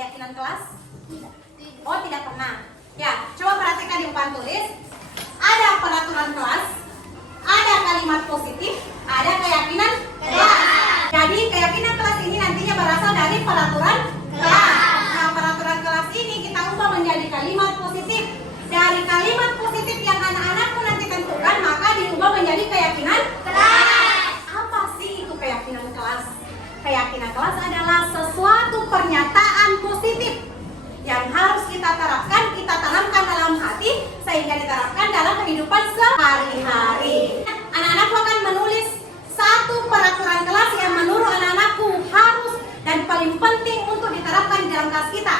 keyakinan kelas? Oh, tidak pernah. Ya, coba perhatikan di papan tulis. Ada peraturan kelas, ada kalimat positif, ada keyakinan kelas. Jadi keyakinan kelas ini nantinya berasal dari peraturan kelas. Nah, peraturan kelas ini kita ubah menjadi kalimat positif. Dari kalimat positif yang anak-anakku nanti tentukan, maka diubah menjadi keyakinan kelas. Apa sih itu keyakinan kelas? Keyakinan kelas adalah sesuatu pernyataan positif yang harus kita terapkan, kita tanamkan dalam hati sehingga diterapkan dalam kehidupan sehari-hari. Anak-anakku akan menulis satu peraturan kelas yang menurut anak-anakku harus dan paling penting untuk diterapkan di dalam kelas kita.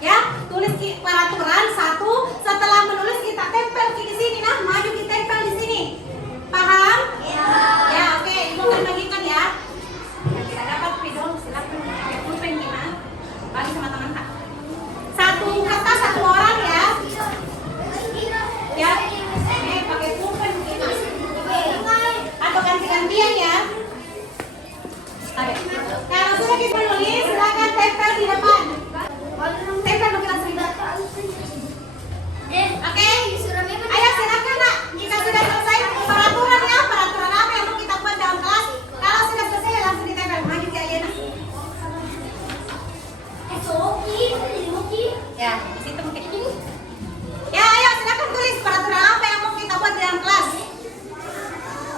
Ya, tulis peraturan satu, setelah menulis kita tempel di sini. Nah, maju kita tempel di sini. Paham? Ya. Ya, oke, Ibu akan bagikan ya. Yang tidak dapat video silakan pakai pulpen kita. Bagi sama teman Kak. Satu kata satu orang ya. Ya. Pakai pulpen kita. Atau ganti-gantian ya. Oke. Kalau sudah kita menulis, silakan tempel di depan. Tempel dulu langsung. Oke. Ayo silakan Nak. Jika sudah selesai peraturan ya, peraturan apa yang mau kita buat dalam kelas? Kalau sudah selesai langsung ditempel. Maju ke Aliena. Ya, di situ mungkin. Ya, ayo silakan tulis peraturan apa yang mau kita buat di dalam kelas.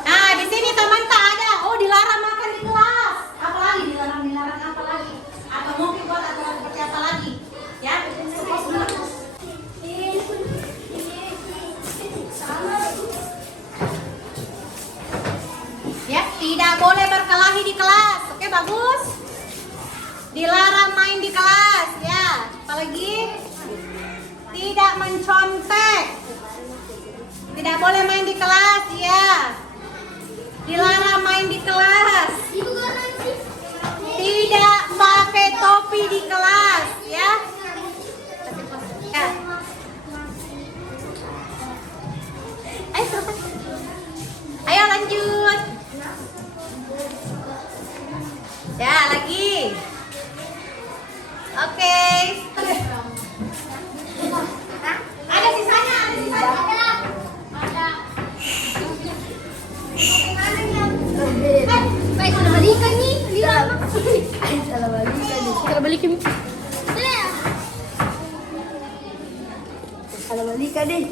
Nah, di sini teman tak ada. Oh, dilarang makan di kelas. Apalagi dilarang apa lagi? Atau mungkin buat aturan seperti apa lagi? Ya, ya, tidak boleh berkelahi di kelas. Oke, bagus. Dilarang main di kelas, ya. Apalagi tidak mencontek. Tidak boleh main di kelas, ya. Dilarang main di kelas. Tidak pakai topi di kelas, ya. Ya. Ayo lanjut. Ya, lagi. Oke. Ada sisanya, ada sisanya. Ada. Baik, salah balikan nih. Salah balikan nih. Salah balikan. Salah balikan deh.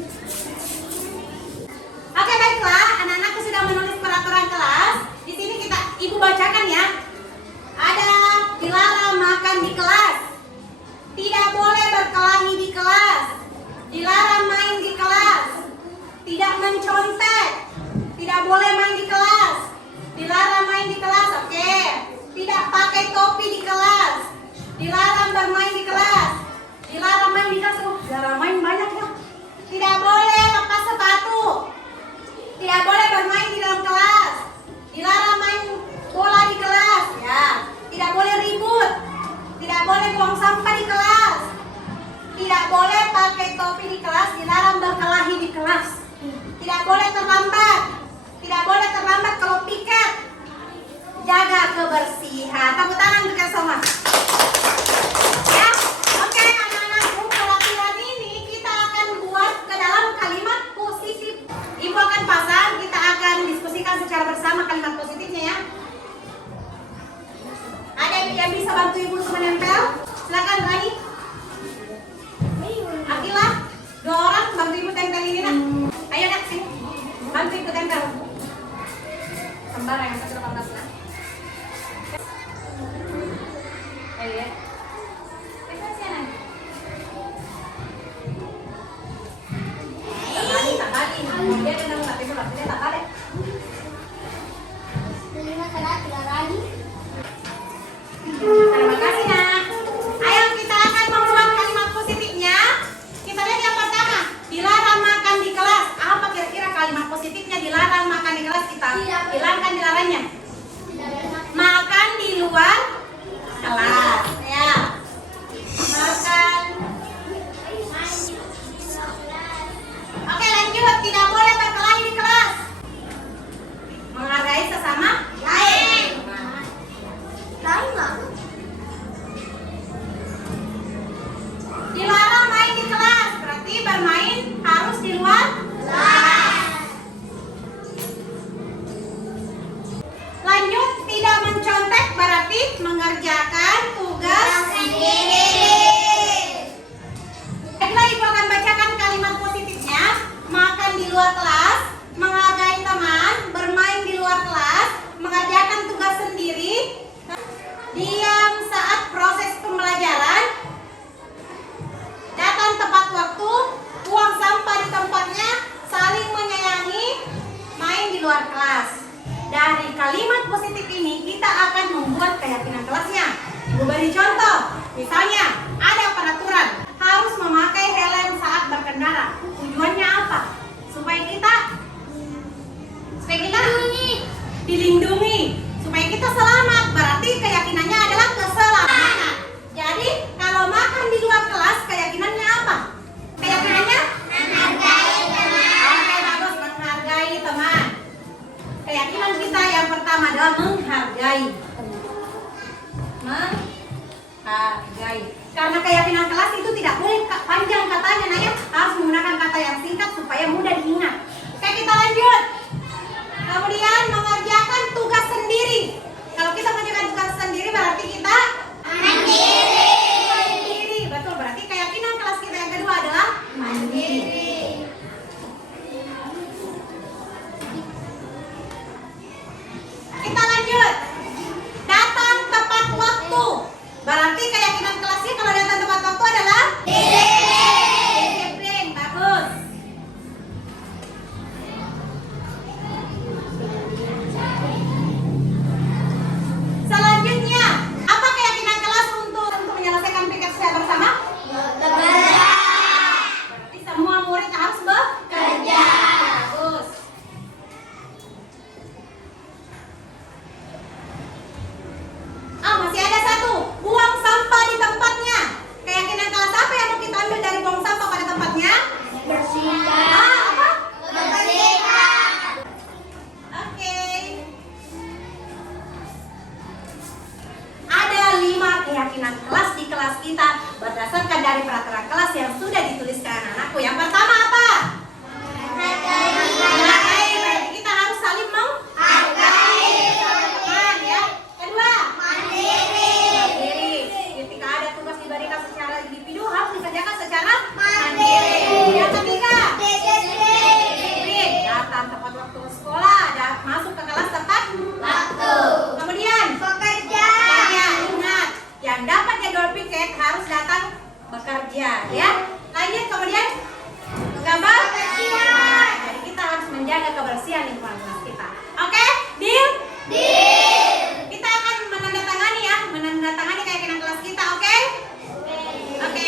Oke, baiklah. Anak-anakku sudah menulis peraturan kelas. Di sini Ibu bacakan ya. Ada dilarang makan di kelas. Tidak boleh berkelahi di kelas. Dilarang main di kelas. Tidak mencontek. Tidak boleh main di kelas. Dilarang main di kelas, oke. Tidak pakai topi di kelas. Dilarang bermain di kelas. Dilarang main di kelas. Dilarang main banyak ya. Tidak boleh lepas sepatu. Tidak boleh bermain di dalam kelas. Dilarang main bola di kelas, ya. Tidak boleh ribut. Tidak boleh buang sampah di kelas. Tidak boleh pakai topi di kelas. Dilarang berkelahi di kelas. Tidak boleh terlambat. Tidak boleh terlambat kalau piket. Jaga kebersihan. Tepuk tangan untuk semua. Ya, oke anak-anakku, peraturan ini kita akan buat ke dalam kalimat positif. Ibu akan pasang, kita akan diskusikan secara bersama kalimat positifnya ya. Ada yang bisa bantu ibu untuk menempel? Silakan Rani. Akilah, 2 orang bantu ibu tempel ini nak. Ayo nak sini, bantu ibu tempel. Lembar yang 118 nak. Ayo ya. dilindungi supaya kita selamat. Berarti keyakinannya adalah keselamatan. Jadi kalau makan di luar kelas keyakinannya apa? Keyakinannya menghargai teman. Oke, bagus, menghargai teman. Keyakinan kita yang pertama adalah menghargai. Menghargai. Karena keyakinan kelas itu tidak boleh panjang katanya, Naya. Harus menggunakan kata yang singkat supaya mudah diingat. Oke, kita lanjut. Kemudian mengerjakan tugas sendiri. Kalau kita mengerjakan tugas sendiri berarti kita mandiri. Betul, berarti keyakinan kelas kita yang kedua adalah mandiri. Kita lanjut. Datang tepat waktu. Berarti keyakinan kelasnya kalau datang tepat waktu adalah disiplin. Bagus. Selanjutnya, apa keyakinan kelas untuk menyelesaikan PR secara bersama? Bekerja. Berarti semua murid harus bekerja. Bagus. Masih ada satu, buang sampah di tempatnya. Keyakinan kelas apa yang mau kita ambil dari buang sampah pada tempatnya? Bersihkan. Apa? Bersihkan. Oke. Ada 5 keyakinan kelas di kelas kita berdasarkan dari peraturan kelas yang sudah dituliskan anak-anakku. Yang pertama apa? Menghargai. Berarti kita harus saling menghargai teman ya. Kedua, mandiri. Ketika ada tugas diberikan secara individu harus dikerjakan secara mandiri. Yang ketiga, disiplin. Datang tepat waktu ke sekolah, masuk ke kelas tepat waktu. Kemudian bekerja. Ya, ingat, yang dapat jadwal piket harus datang bekerja ya. Lanjut kemudian kebersihan. Jadi kita harus menjaga kebersihan lingkungan kelas kita. Oke, deal? Deal. Kita akan menandatangani keyakinan kelas kita, oke? Oke.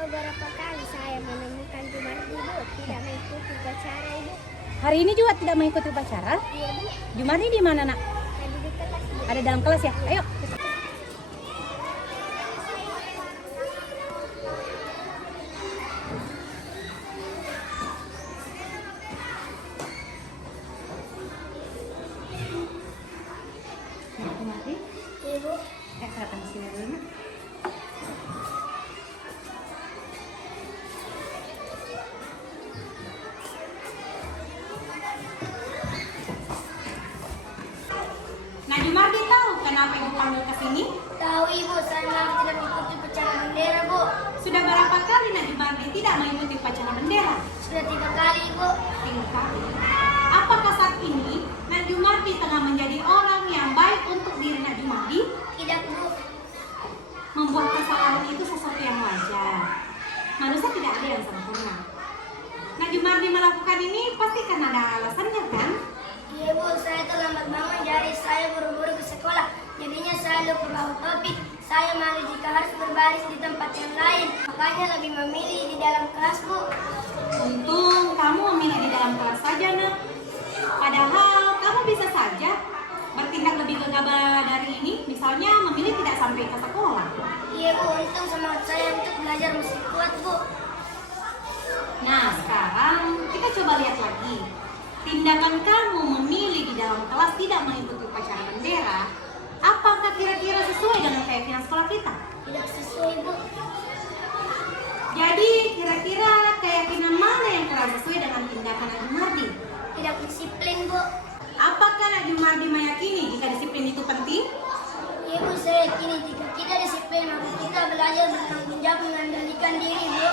beberapa kali saya menemukan Jumardi, Bu, tidak mengikuti upacara, Ibu. Hari ini juga tidak mengikuti upacara? Iya, Bu. Jumardi di mana, Nak? Tadi di kelas, Bu. Ada dalam kelas ya? Ayo. Jumardi, Iya, Bu. silakan di sini dulu, Nak. Nah, Jumardi tahu kenapa ibu panggil ke sini? Tahu, Ibu, saya memang tidak mengikuti upacara bendera, Bu. Sudah berapa kali Nak Jumardi tidak mengikuti upacara bendera? Sudah 3 kali, Ibu. 3 kali. Apakah saat ini Nak Jumardi tengah menjadi orang yang baik untuk diri Nak Jumardi? Tidak, Bu. Membuat kesalahan itu sesuatu yang wajar. Manusia tidak ada yang sempurna. Nak Jumardi melakukan ini pasti karena ada alasannya, kan? Iya, Bu, saya terlambat bangun, jadi saya buru-buru ke sekolah. Jadinya saya lupa bawa topi. Saya malu jika harus berbaris di tempat yang lain. Makanya lebih memilih di dalam kelas, Bu. Untung kamu memilih di dalam kelas saja, Nak. Padahal kamu bisa saja bertindak lebih gegabah dari ini. Misalnya memilih tidak sampai ke sekolah. Iya, Bu, untung semangat saya untuk belajar mesti kuat, Bu. Nah, sekarang kita coba lihat lagi. Tindakan kamu memilih di dalam kelas tidak mengikuti upacara bendera, apakah kira-kira sesuai dengan keyakinan sekolah kita? Tidak sesuai, Bu. Jadi, kira-kira keyakinan mana yang kurang sesuai dengan tindakan Nak Jumardi? Tidak disiplin, Bu. Apakah Nak Jumardi meyakini jika disiplin itu penting? Iya, Bu, saya yakini jika kita disiplin, maka kita belajar bertanggung jawab mengendalikan diri, Bu.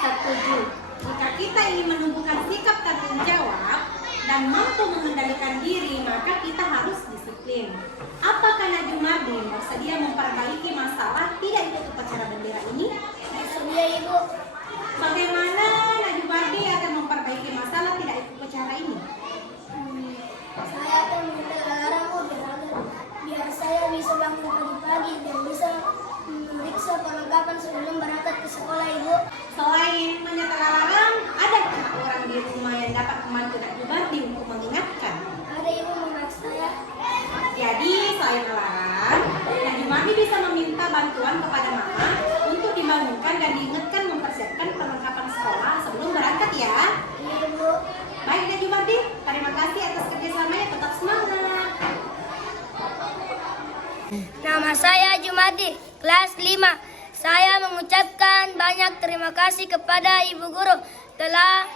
Setuju. Jika kita ingin menumbuhkan sikap tanggung jawab dan mampu mengendalikan diri, maka kita harus disiplin. Apakah Nak Jumardi bersedia memperbaiki masalah tidak ikut upacara bendera ini? Bersedia, Ibu. Bagaimana Nak Jumardi akan memperbaiki masalah tidak ikut upacara ini? Saya akan menyetel alarm, Bu, biar saya bisa bangun pagi-pagi dan bisa memeriksa perlengkapan sebelum berangkat ke sekolah, Ibu. Selain menyetel alarm, adakah orang di rumah yang dapat membantu Nak Jumardi untuk mengingatkan? Ada, Ibu, memaksa saya. Jadi, selain alarm, Nak Jumardi bisa meminta bantuan kepada mama untuk dibangunkan dan diingatkan mempersiapkan perlengkapan sekolah sebelum berangkat ya. Iya, Bu. Baik Nak Jumardi, terima kasih atas kerjasamanya, tetap semangat. Nama saya Jumardi, kelas 5. Saya mengucapkan banyak terima kasih kepada Ibu Guru telah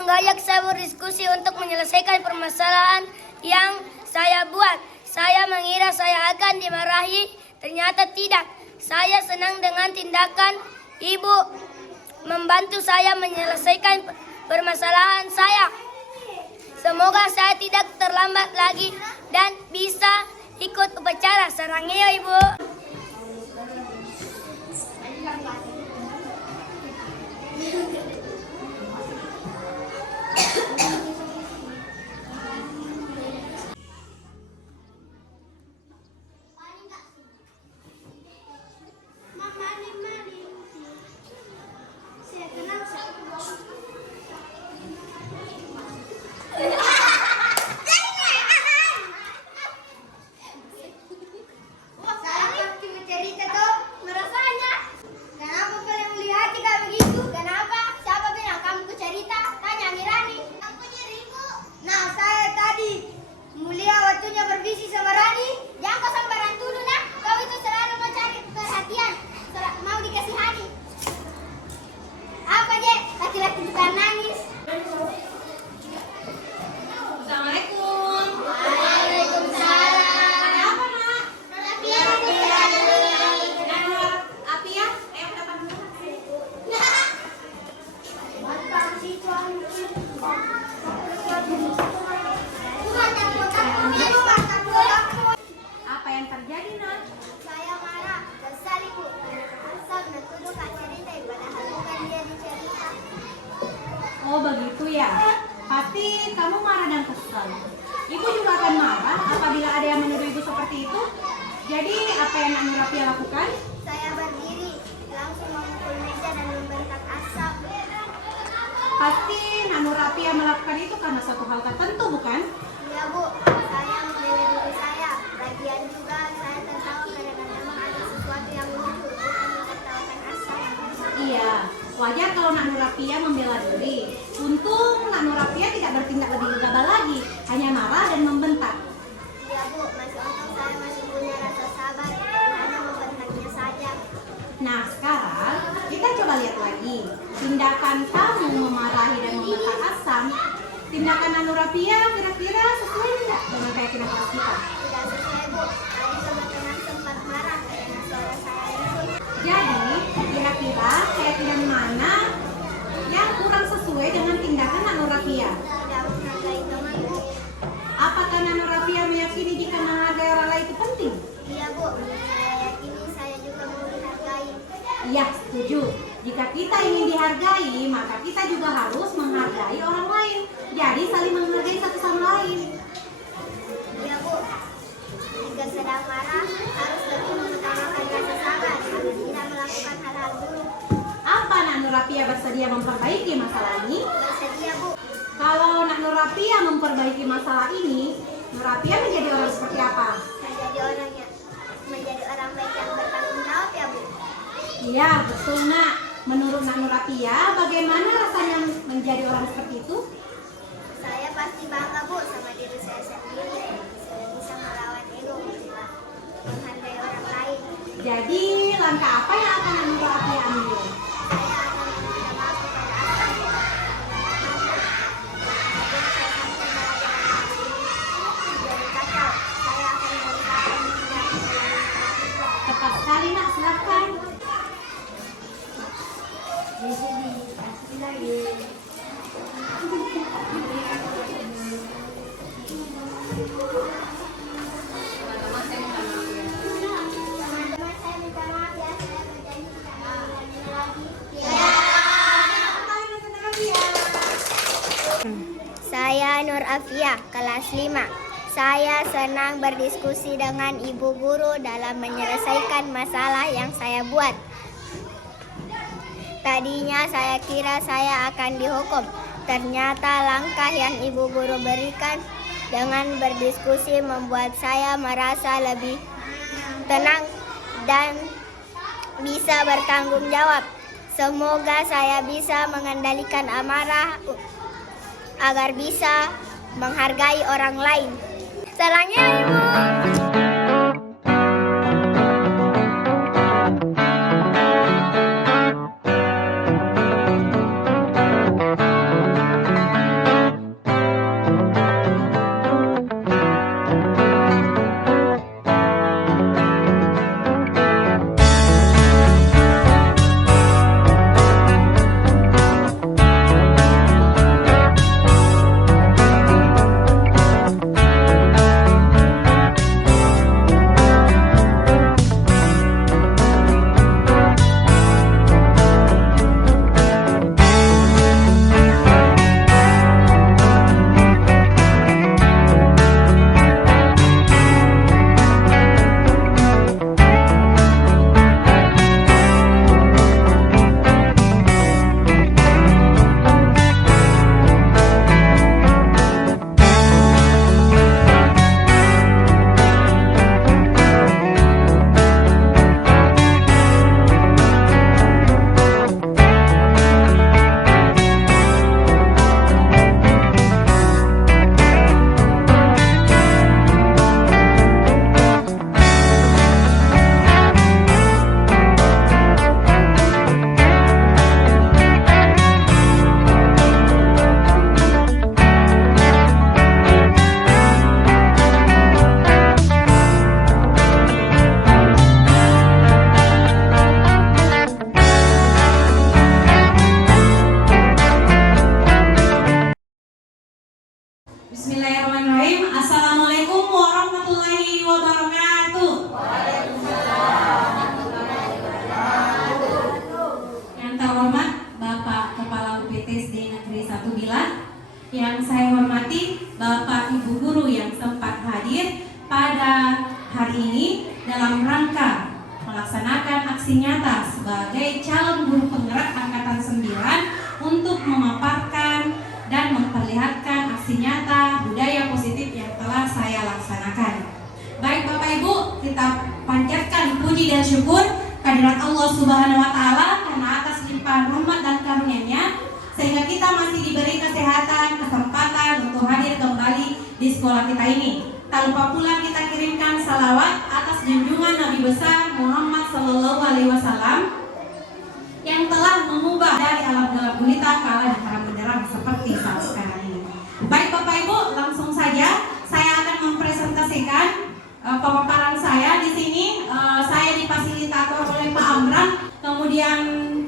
mengajak saya berdiskusi untuk menyelesaikan permasalahan yang saya buat. Saya mengira saya akan dimarahi, ternyata tidak. Saya senang dengan tindakan Ibu membantu saya menyelesaikan permasalahan saya. Semoga saya tidak terlambat lagi dan bisa ikut upacara. Sarangnya, Ibu. Apa yang terjadi, Nak? Saya marah, kesal, Ibu. Asal menuduh Kak Cerita, padahal bukan dia dicerita. Oh begitu ya. Pasti kamu marah dan kesal. Ibu juga akan marah apabila ada yang menuduh ibu seperti itu. Jadi apa yang Nak Nurafia lakukan? Saya berdiri, langsung memukul meja dan ucapkan itu karena suatu hal tertentu, bukan? Iya Bu, saya membela diri saya. Lagian juga saya tertawa karena memang ada sesuatu yang lucu, bukan menertawakan asal. Iya, wajar kalau Nak Nurapia membela diri. Untung Nak Nurapia tidak bertindak lebih gegabah lagi, hanya marah dan membentak. Iya Bu, masih untung saya masih punya rasa sabar, hanya membentaknya saja. Nah, sekarang kita coba lihat lagi. Tindakan kamu memarahi dan membentak Asam, tindakan Nak Nurapia kira-kira sesuai tidak dengan keyakinan kelas kita? Tidak sesuai Bu, tadi teman-teman sempat marah karena suara saya itu. Jadi, kira-kira keyakinan mana yang kurang sesuai dengan tindakan Nak Nurapia? Tidak menghargai teman Bu. Apakah Nak Nurapia meyakini jika menghargai orang lain itu penting? Iya Bu, saya yakini saya juga mau dihargai. Iya, setuju. Jika kita ingin dihargai, maka kita juga harus menghargai orang lain. Jadi saling menghargai satu sama lain. Iya Bu, jika sedang marah harus lebih mengutamakan rasa sabar agar tidak melakukan hal-hal buruk. Apa Nak Nurapia bersedia memperbaiki masalah ini? Bersedia Bu, Kalau Nak Nurapia memperbaiki masalah ini, Nurapia menjadi orang seperti apa? menjadi orang baik yang bertanggung jawab ya Bu. Iya, betul Nak. Menurut Nak Nurapia, bagaimana rasanya menjadi orang seperti itu? Saya pasti bangga Bu sama diri saya sendiri. Saya bisa melawan ego, menghargai orang lain. Jadi, langkah apa yang akan Nak Nurapia ambil? Saya akan meminta maaf kepada Asam. Jadi kacau, saya akan memberitahu Tepat sekali Nak, silakan. teman-teman, saya minta maaf ya, saya berjanji tidak mengulangi lagi. Saya Nur Afia, kelas 5. Saya senang berdiskusi dengan ibu guru dalam menyelesaikan masalah yang saya buat. Tadinya saya kira saya akan dihukum. Ternyata langkah yang ibu guru berikan dengan berdiskusi membuat saya merasa lebih tenang dan bisa bertanggung jawab. Semoga saya bisa mengendalikan amarah agar bisa menghargai orang lain. Salahnya Ibu. Bismillahirrahmanirrahim. Assalamualaikum warahmatullahi wabarakatuh. Yang terhormat Bapak Kepala UPTSD Negeri 1 Bilan, yang saya hormati Bapak Ibu Guru yang sempat hadir pada hari ini dalam rangka melaksanakan aksi nyata sebagai calon guru penggerak Angkatan 9 untuk memaparkan dan memperlihatkan aksi nyata budaya positif yang telah saya laksanakan. Baik Bapak Ibu, kita panjatkan puji dan syukur kehadirat Allah Subhanahu wa taala karena atas limpahan rahmat dan karunia-Nya sehingga kita masih diberi kesehatan, kesempatan untuk hadir kembali di sekolah kita ini. Tak lupa pula kita kirimkan salawat atas junjungan Nabi besar Muhammad Sallallahu Alaihi Wasallam yang telah mengubah dari alam gelap gulita ke alam yang terang benderang seperti saat sekarang ini. Baik Bapak Ibu, langsung saja saya akan mempresentasikan pemaparan saya. Di sini saya difasilitator oleh Pak Amran, kemudian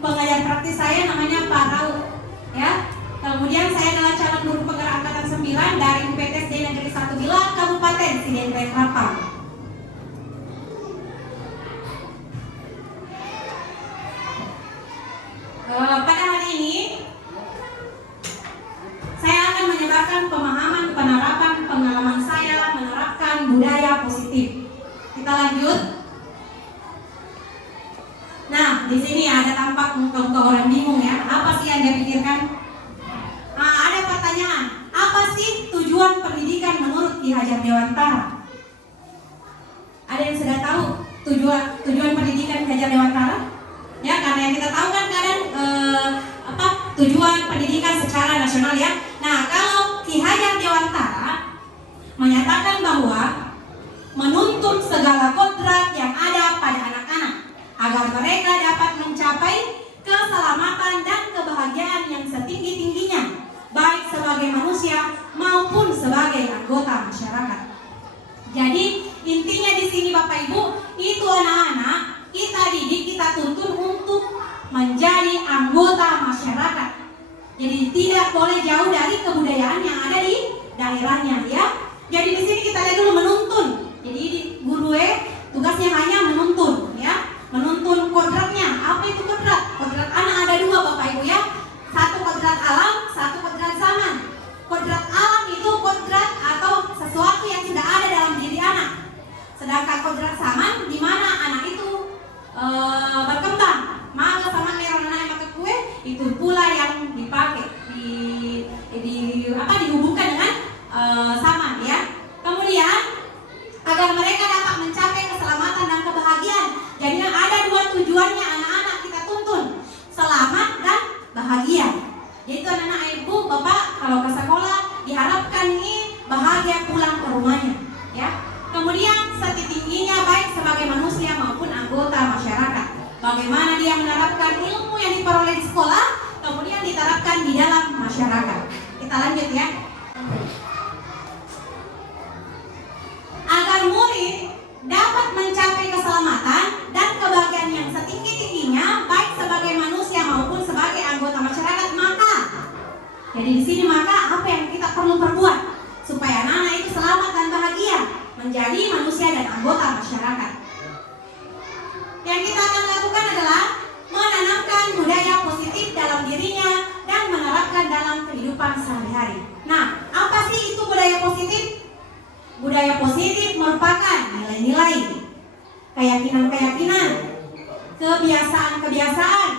pengajar praktis saya namanya Pak Raul, ya. Kemudian saya adalah calon guru penggerak angkatan 9 dari UPTSD Negeri 1 Bila, Kabupaten Sidendreng Rapang. Pada hari ini saya akan menyebarkan pemahaman, penerapan, pengalaman saya menerapkan budaya positif. Kita lanjut. Nah, di sini ada tampak muka-muka orang bingung ya. Apa sih yang dia pikirkan? Nah, ada pertanyaan. Apa sih tujuan pendidikan menurut Ki Hajar Dewantara? Ada yang sudah tahu tujuan pendidikan Ki Hajar Dewantara? Ya, karena yang kita tahu kan kadang tujuan pendidikan secara nasional ya. Nah, kalau Ki Hajar Dewantara menyatakan bahwa menuntun segala kodrat yang ada pada anak-anak agar mereka dapat mencapai keselamatan dan kebahagiaan yang setinggi-tingginya, baik sebagai manusia maupun sebagai anggota masyarakat. Jadi intinya di sini Bapak Ibu, itu anak-anak kita didik, kita tuntun untuk menjadi anggota masyarakat. Jadi tidak boleh jauh dari kebudayaan yang ada di daerahnya ya. Jadi di sini kita lihat dulu menuntun. Jadi guru tugasnya hanya menuntun ya. Menuntun kodratnya. Apa itu kodrat? Kodrat anak ada dua Bapak Ibu ya. Satu kodrat alam, satu kodrat zaman. Kodrat alam itu kodrat atau sesuatu yang sudah ada dalam diri anak. Sedangkan kodrat zaman di mana anak itu berkembang. Maka sama merona yang pakai kue itu pula yang dipakai dihubungkan dengan zaman ya. Kemudian agar mereka dapat mencapai keselamatan dan kebahagiaan. Jadi ada dua tujuannya anak-anak kita tuntun, selamat dan bahagia. Yaitu anak-anak ibu bapak kalau ke sekolah diharapkan ini bahagia pulang ke rumahnya ya. Kemudian setingginya baik sebagai manusia maupun anggota masyarakat. Bagaimana dia menerapkan ilmu yang diperoleh di sekolah, kemudian diterapkan di dalam masyarakat. Kita lanjut ya. Agar murid dapat mencapai keselamatan dan kebahagiaan yang setinggi-tingginya, baik sebagai manusia maupun sebagai anggota masyarakat, maka jadi di sini maka apa yang kita perlu perbuat supaya anak-anak itu selamat dan bahagia menjadi manusia dan anggota masyarakat. Yang kita akan lakukan adalah menanamkan budaya positif dalam dirinya dan menerapkan dalam kehidupan sehari-hari. Nah, apa sih itu budaya positif? Budaya positif merupakan nilai-nilai, keyakinan-keyakinan, kebiasaan-kebiasaan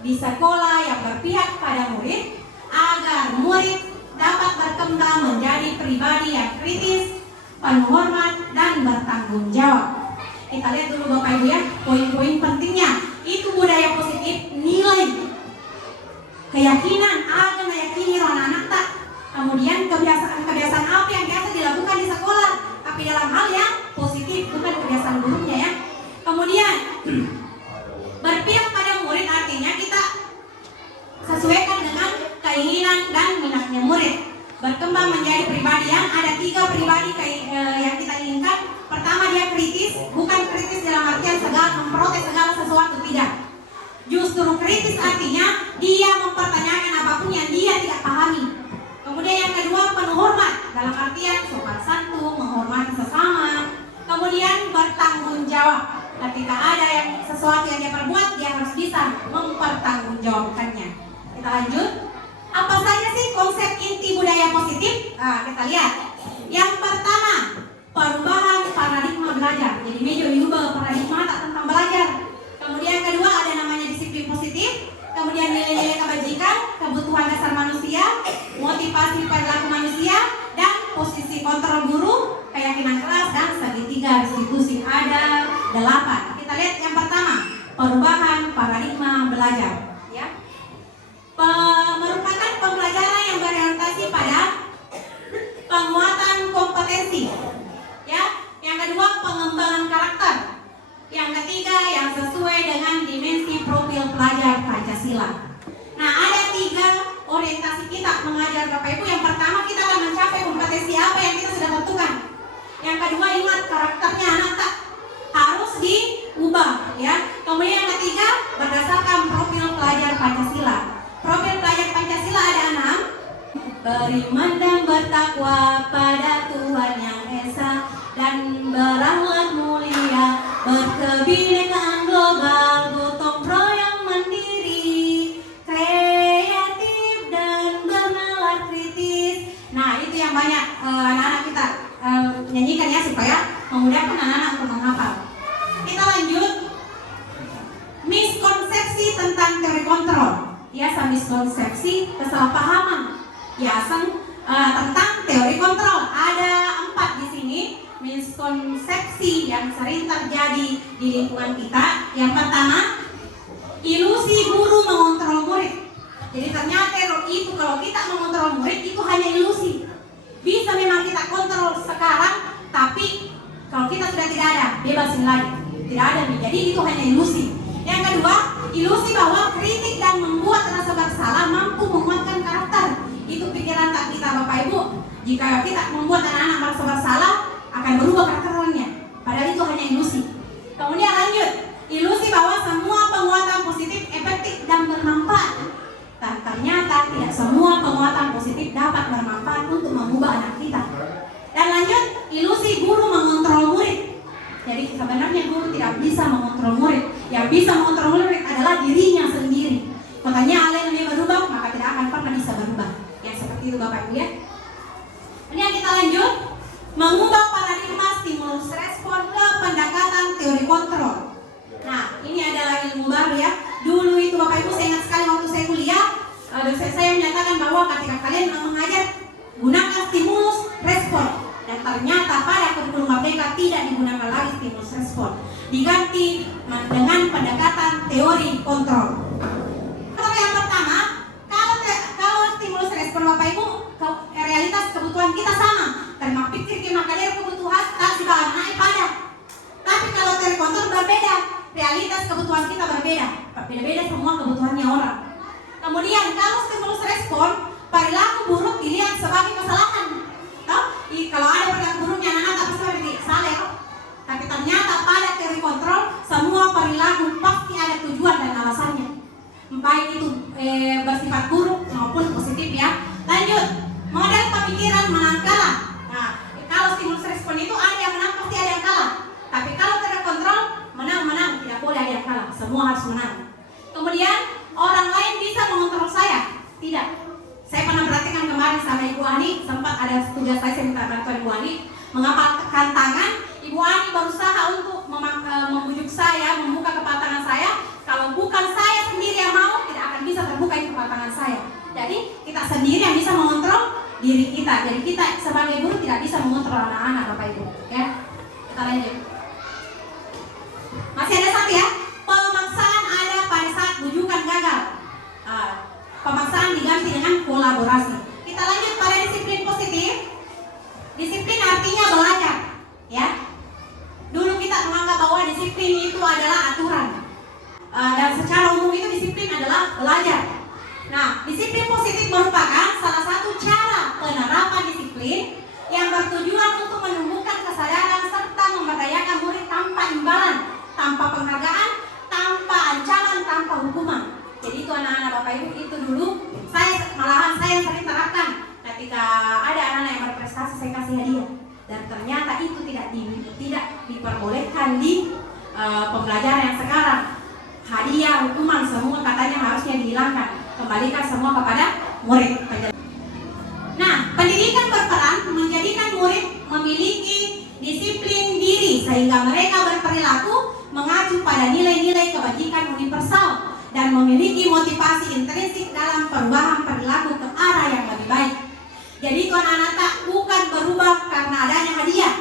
di sekolah yang berpihak pada murid agar murid dapat berkembang menjadi pribadi yang kritis, penuh hormat, dan bertanggung jawab. Kita lihat dulu Bapak Ibu ya, poin-poin pentingnya. Itu budaya positif, nilai, keyakinan, agar meyakini anak-anak tak. Kemudian kebiasaan-kebiasaan apa yang biasa dilakukan di sekolah, tapi dalam hal yang positif, bukan kebiasaan buruknya ya. Kemudian berpihak pada murid artinya kita sesuaikan dengan keinginan dan minatnya murid. Berkembang menjadi pribadi yang ada 3 pribadi yang kita inginkan. Pertama, dia kritis, bukan kritis dalam artian memprotes segala sesuatu, tidak. Justru kritis artinya dia mempertanyakan apapun yang dia tidak pahami. Kemudian yang kedua, penuh hormat dalam artian sopan santun, menghormati sesama. Kemudian bertanggung jawab. Ketika ada yang sesuatu yang dia perbuat, dia harus bisa mempertanggungjawabkannya. Kita lanjut. Apa saja sih konsep inti budaya positif? Nah, kita lihat. Yang pertama, perubahan paradigma belajar. Jadi mejo diubah paradigma tak tentang belajar. Kemudian yang kedua ada namanya disiplin positif. Kemudian nilai-nilai kebajikan, kebutuhan dasar manusia, motivasi perilaku manusia, 8. Kita lihat yang pertama, perubahan paradigma belajar. Ya. Merupakan pembelajaran yang berorientasi pada penguatan kompetensi. Ya. Yang kedua, pengembangan karakter. Yang ketiga, yang sesuai dengan dimensi profil pelajar Pancasila. Nah, ada 3 orientasi kita mengajar Bapak Ibu. Yang pertama, kita akan mencapai kompetensi apa yang kita sudah tentukan. Yang kedua, ingat karakternya anak tak harus diubah, ya. Kemudian yang ketiga, berdasarkan profil pelajar Pancasila. Profil pelajar Pancasila ada 6. Beriman dan bertakwa pada Tuhan Yang Esa dan berakhlak mulia, berkebinekaan global, gotong royong mandiri, kreatif dan bernalar kritis. Nah, itu yang banyak anak-anak kita nyanyikan ya, supaya memudahkan anak-anak untuk menghafal. Kita lanjut. Miskonsepsi tentang teori kontrol. Ya, miskonsepsi, kesalahpahaman. Ya, tentang teori kontrol. Ada 4 di sini. Miskonsepsi yang sering terjadi di lingkungan kita. Yang pertama, ilusi guru mengontrol murid. Jadi ternyata itu kalau kita mengontrol murid itu hanya ilusi. Bisa memang kita kontrol sekarang, tapi kalau kita sudah tidak ada, bebasin lagi. Tidak ada nih, jadi itu hanya ilusi. Yang kedua, ilusi bahwa kritik dan membuat rasa bersalah mampu menguatkan karakter. Itu pikiran tak kita Bapak Ibu. Jika kita membuat anak-anak merasa bersalah, akan berubah karakternya. Padahal itu hanya ilusi. Kemudian lanjut, ilusi bahwa semua penguatan positif efektif dan bermanfaat. Dan ternyata tidak semua penguatan positif dapat bermanfaat untuk mengubah anak kita. Dan lanjut, ilusi guru mengontrol murid. Jadi sebenarnya guru tidak bisa mengontrol murid. Yang bisa mengontrol murid adalah dirinya sendiri. Makanya kalian lebih berubah, maka tidak akan pernah bisa berubah. Ya, seperti itu Bapak Ibu ya. Ini kita lanjut, mengubah paradigma stimulus respon ke pendekatan teori kontrol. Nah, ini adalah ilmu baru ya. Dulu itu Bapak Ibu, saya ingat sekali waktu saya kuliah, dosen saya menyatakan bahwa ketika kalian mengajar, gunakan stimulus respon. Dan ternyata pada kurikulum Merdeka tidak digunakan lagi stimulus respon, diganti dengan pendekatan teori kontrol. Yang pertama, kalau stimulus respon Bapak Ibu, realitas kebutuhan kita sama. Terima pikir kader kebutuhan tak sebagai naik pada. Tapi kalau teori kontrol berbeda, realitas kebutuhan kita berbeda. Beda-beda semua kebutuhannya orang. Kemudian kalau stimulus respon, perilaku buruk dilihat sebagai kesalahan. Kalau ada perilaku buruknya anak-anak tapi seperti salah ya. Tapi ternyata pada teori kontrol semua perilaku pasti ada tujuan dan alasannya. Baik itu bersifat buruk maupun positif ya. Lanjut, model pemikiran menang kalah. Nah, kalau stimulus respon itu ada yang menang pasti ada yang kalah. Tapi kalau teori kontrol menang-menang, tidak boleh ada yang kalah. Semua harus menang. Kemudian orang lain bisa mengontrol saya? Tidak. Saya pernah perhatikan kemarin sama Ibu Ani, sempat ada tugas saya minta bantuan Ibu Ani mengepalkan tangan. Ibu Ani berusaha untuk membujuk saya, membuka kepala tangan saya. Kalau bukan saya sendiri yang mau, tidak akan bisa terbuka kepala tangan saya. Jadi kita sendiri yang bisa mengontrol diri kita. Jadi kita sebagai guru tidak bisa mengontrol anak-anak Bapak Ibu. Ya, kita lanjut. Masih ada satu ya. Pemaksaan ada pada saat bujukan gagal. Pemaksaan diganti dengan kolaborasi. Kita lanjut pada disiplin positif. Disiplin artinya belajar, ya. Dulu kita menganggap bahwa disiplin itu adalah aturan, dan secara umum itu disiplin adalah belajar. Nah, disiplin positif merupakan salah satu cara penerapan disiplin yang bertujuan untuk menumbuhkan kesadaran serta memberdayakan murid tanpa imbalan, tanpa penghargaan, tanpa ancaman, tanpa hukuman. Jadi itu anak-anak Bapak Ibu, itu dulu saya yang sering terapkan. Ketika ada anak-anak yang berprestasi, saya kasih hadiah. Dan ternyata itu tidak diperbolehkan di pembelajaran yang sekarang. Hadiah, hukuman, semua katanya harusnya dihilangkan. Kembalikan semua kepada murid. Nah, pendidikan berperan menjadikan murid memiliki disiplin diri sehingga mereka berperilaku mengacu pada nilai-nilai kebajikan universal dan memiliki motivasi intrinsik dalam perubahan perilaku ke arah yang lebih baik. Jadi itu anak-anak bukan berubah karena adanya hadiah,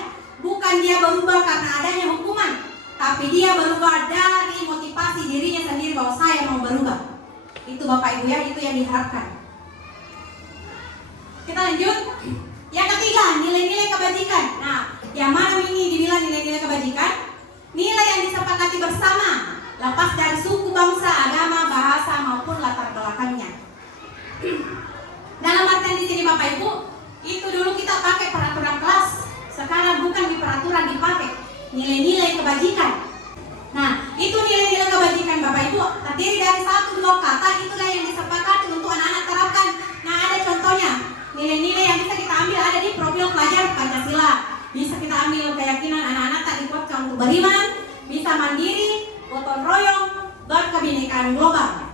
bukan dia berubah karena adanya hukuman, tapi tapi dia berubah dari motivasi dirinya sendiri bahwa saya mau berubah. Itu Bapak Ibu ya, itu yang diharapkan. Kita lanjut. Yang ketiga, nilai-nilai kebajikan. Nah, yang mana ini dibilang nilai-nilai kebajikan? Nilai yang disepakati bersama, lepas dari suku, bangsa, agama, bahasa maupun latar belakangnya. Dalam artian di sini Bapak Ibu, itu dulu kita pakai peraturan kelas, sekarang bukan di peraturan dipakai nilai-nilai kebajikan. Nah, itu nilai-nilai kebajikan Bapak Ibu terdiri dari 1-2 kata, itulah yang disepakati untuk anak-anak terapkan. Nah, ada contohnya. Nilai-nilai yang bisa kita ambil ada di profil pelajar Pancasila. Bisa kita ambil keyakinan anak-anak tak dikuatkan untuk beriman, bisa mandiri, gotong royong, berkebinekaan global.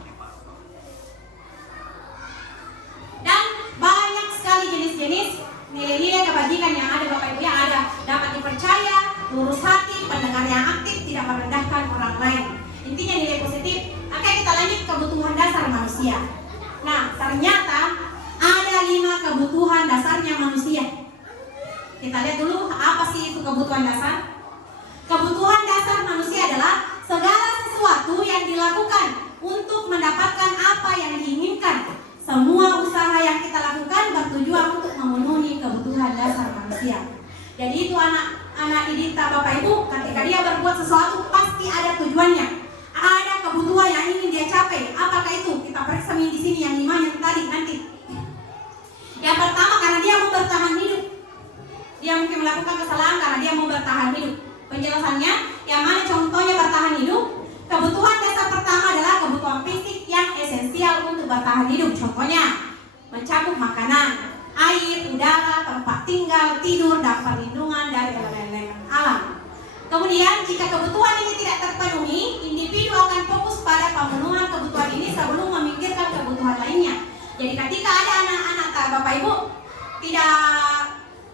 Dan banyak sekali jenis-jenis nilai-nilai kebajikan yang ada Bapak Ibu, yang ada dapat dipercaya, lurus hati, pendengar yang aktif, tidak merendahkan orang lain. Intinya nilai positif. Oke, kita lanjut kebutuhan dasar manusia. Nah, ternyata ada 5 kebutuhan dasarnya manusia. Kita lihat dulu apa sih itu kebutuhan dasar. Kebutuhan dasar manusia adalah segala sesuatu yang dilakukan untuk mendapatkan apa yang diinginkan. Semua usaha yang kita lakukan bertujuan untuk memenuhi kebutuhan dasar manusia. Jadi itu anak didik Bapak Ibu, ketika dia berbuat sesuatu pasti ada tujuannya. Ada kebutuhan yang ingin dia capai. Apakah itu? Kita periksa di sini yang 5 yang tadi nanti. Yang pertama, karena dia mau bertahan hidup. Dia mungkin melakukan kesalahan karena dia mau bertahan hidup. Penjelasannya, yang mana contohnya bertahan hidup? Kebutuhan dasar pertama adalah kebutuhan fisik yang esensial untuk bertahan hidup. Contohnya, mencakup makanan, air, udara, tempat tinggal, tidur, dan perlindungan dari elemen-elemen alam. Kemudian, jika kebutuhan ini tidak terpenuhi, individu akan fokus pada pemenuhan kebutuhan ini sebelum memikirkan kebutuhan lainnya. Jadi ketika ada anak-anak Bapak Ibu tidak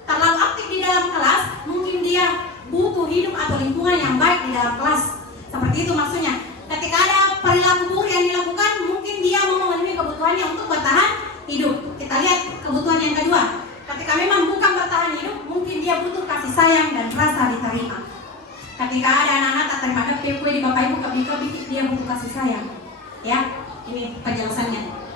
terlalu aktif di dalam kelas, mungkin dia butuh hidup atau lingkungan yang baik di dalam kelas. Seperti itu maksudnya. Ketika ada perilaku buruk yang dilakukan, mungkin dia mau memenuhi kebutuhannya untuk bertahan hidup. Kita lihat kebutuhan yang kedua. Ketika memang bukan bertahan hidup, mungkin dia butuh kasih sayang dan rasa diterima. Ketika ada anak-anak tak terima kue di Bapak Ibu, kebi-kebi dia butuh kasih sayang. Ya, ini penjelasannya.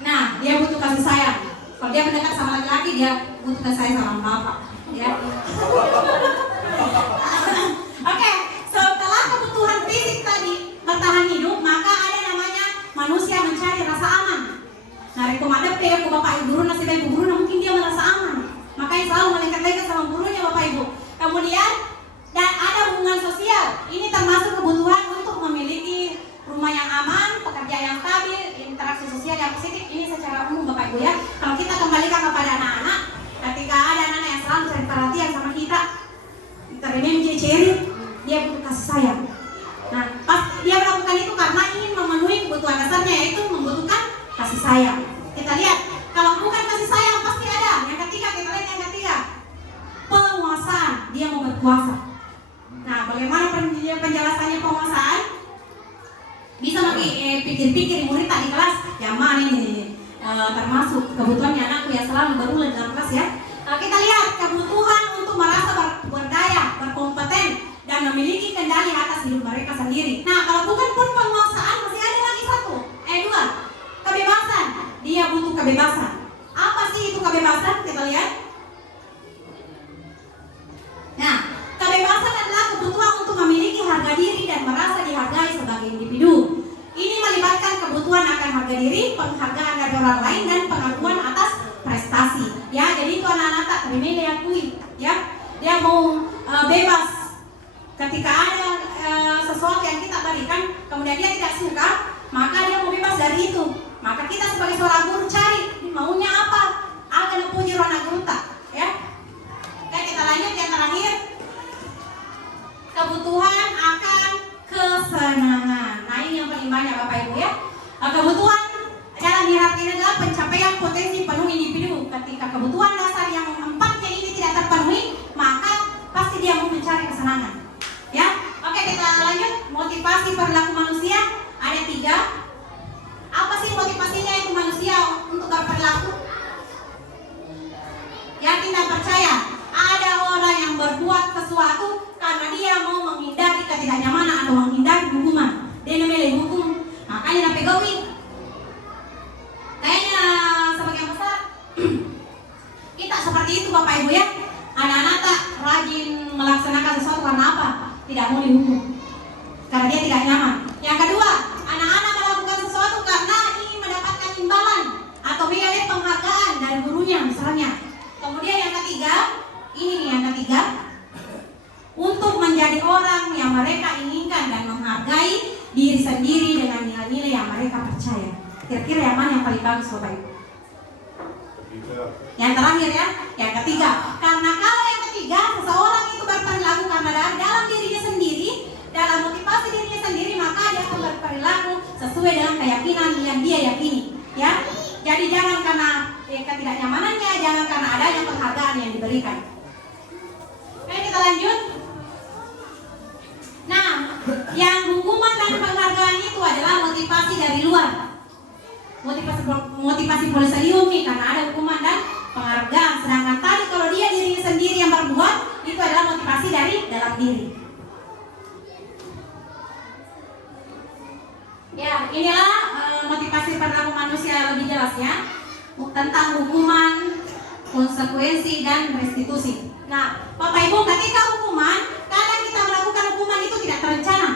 Nah, dia butuh kasih sayang. Kalau dia mendekat sama laki-laki, dia butuh kasih sayang sama bapak. Ya. Oke, setelah kebutuhan fisik tadi bertahan hidup, maka ada namanya manusia mencari rasa aman. Nah, rekomendasi ke bapak ibu guru, nasib ibu guru, mungkin dia merasa aman. Makanya selalu melekat-lekat sama gurunya Bapak Ibu. Kemudian dan ada hubungan sosial. Ini termasuk kebutuhan untuk memiliki rumah yang aman, pekerjaan yang stabil, interaksi sosial yang positif. Ini secara umum Bapak Ibu ya. Kalau kita kembalikan kepada anak-anak, ketika ada anak-anak yang selalu cari perhatian sama kita, terima mencari, dia butuh kasih sayang. Nah, pas dia melakukan itu karena ingin memenuhi kebutuhan dasarnya, yaitu membutuhkan kasih sayang. Kita lihat, kalau bukan kasih sayang pasti ada. Yang ketiga, kita lihat yang ketiga, penguasaan. Dia mau berkuasa. Nah, bagaimana penjelasannya penguasaan? Bisa pakai pikir-pikir murid tak di kelas. Yang mana ini? Termasuk kebutuhannya anakku yang selalu berulang dalam kelas ya. Kita lihat kebutuhan untuk merasa berdaya, berkompeten, dan memiliki kendali atas hidup mereka sendiri. Nah, kalau bukan pun penguasaan, masih ada lagi satu. Dua, kebebasan. Dia butuh kebebasan. Apa sih itu kebebasan? Kita lihat. Nah, kebebasan adalah kebutuhan untuk memiliki harga diri dan merasa dihargai sebagai individu. Ini melibatkan kebutuhan akan harga diri, penghargaan dari orang lain, dan pengakuan atas prestasi. Ya, jadi itu anak-anak tak terima diakui. Ya, dia mau bebas. Ketika ada sesuatu yang kita berikan, kemudian dia tidak suka, maka dia mau bebas dari itu. Maka kita sebagai seorang guru cari maunya apa, akan puji anak guru tak, ya. Oke, kita lanjut yang terakhir, kebutuhan akan kesenangan. Nah, ini yang paling banyak Bapak Ibu ya. Kebutuhan dalam hierarki ini adalah pencapaian potensi penuh individu. Ketika kebutuhan dasar yang empatnya ini tidak terpenuhi, maka pasti dia mau mencari kesenangan. Ya, oke, kita lanjut. Motivasi perilaku manusia ada 3. Apa sih motivasinya itu manusia untuk berperilaku? seperti itu Bapak Ibu ya. Anak-anak tak rajin melaksanakan sesuatu karena apa? Tidak mau dihukum, karena dia tidak nyaman. Yang kedua, anak-anak melakukan sesuatu karena ingin mendapatkan imbalan atau biaya penghargaan dari gurunya misalnya. Kemudian yang ketiga, ini nih yang ketiga, untuk menjadi orang yang mereka inginkan dan menghargai diri sendiri dengan nilai-nilai yang mereka percaya. Kira-kira yang mana yang paling bagus Bapak Ibu? Yang terakhir ya, yang ketiga. Karena kalau yang ketiga, seseorang itu berperilaku karena dalam dirinya sendiri, dalam motivasi dirinya sendiri, maka dia akan berperilaku sesuai dengan keyakinan yang dia yakini. Ya, jadi jangan karena ketidaknyamanannya, jangan karena adanya penghargaan yang diberikan. Oke, kita lanjut. Nah, yang hukuman dan penghargaan itu adalah motivasi dari luar. Motivasi polisium nih, karena ada hukuman dan penghargaan. Sedangkan tadi kalau dia dirinya sendiri yang berbuat, itu adalah motivasi dari dalam diri. Ya, inilah motivasi perilaku manusia yang lebih jelasnya tentang hukuman, konsekuensi, dan restitusi. Nah, Bapak Ibu, ketika hukuman, kadang kita melakukan hukuman itu tidak terencana.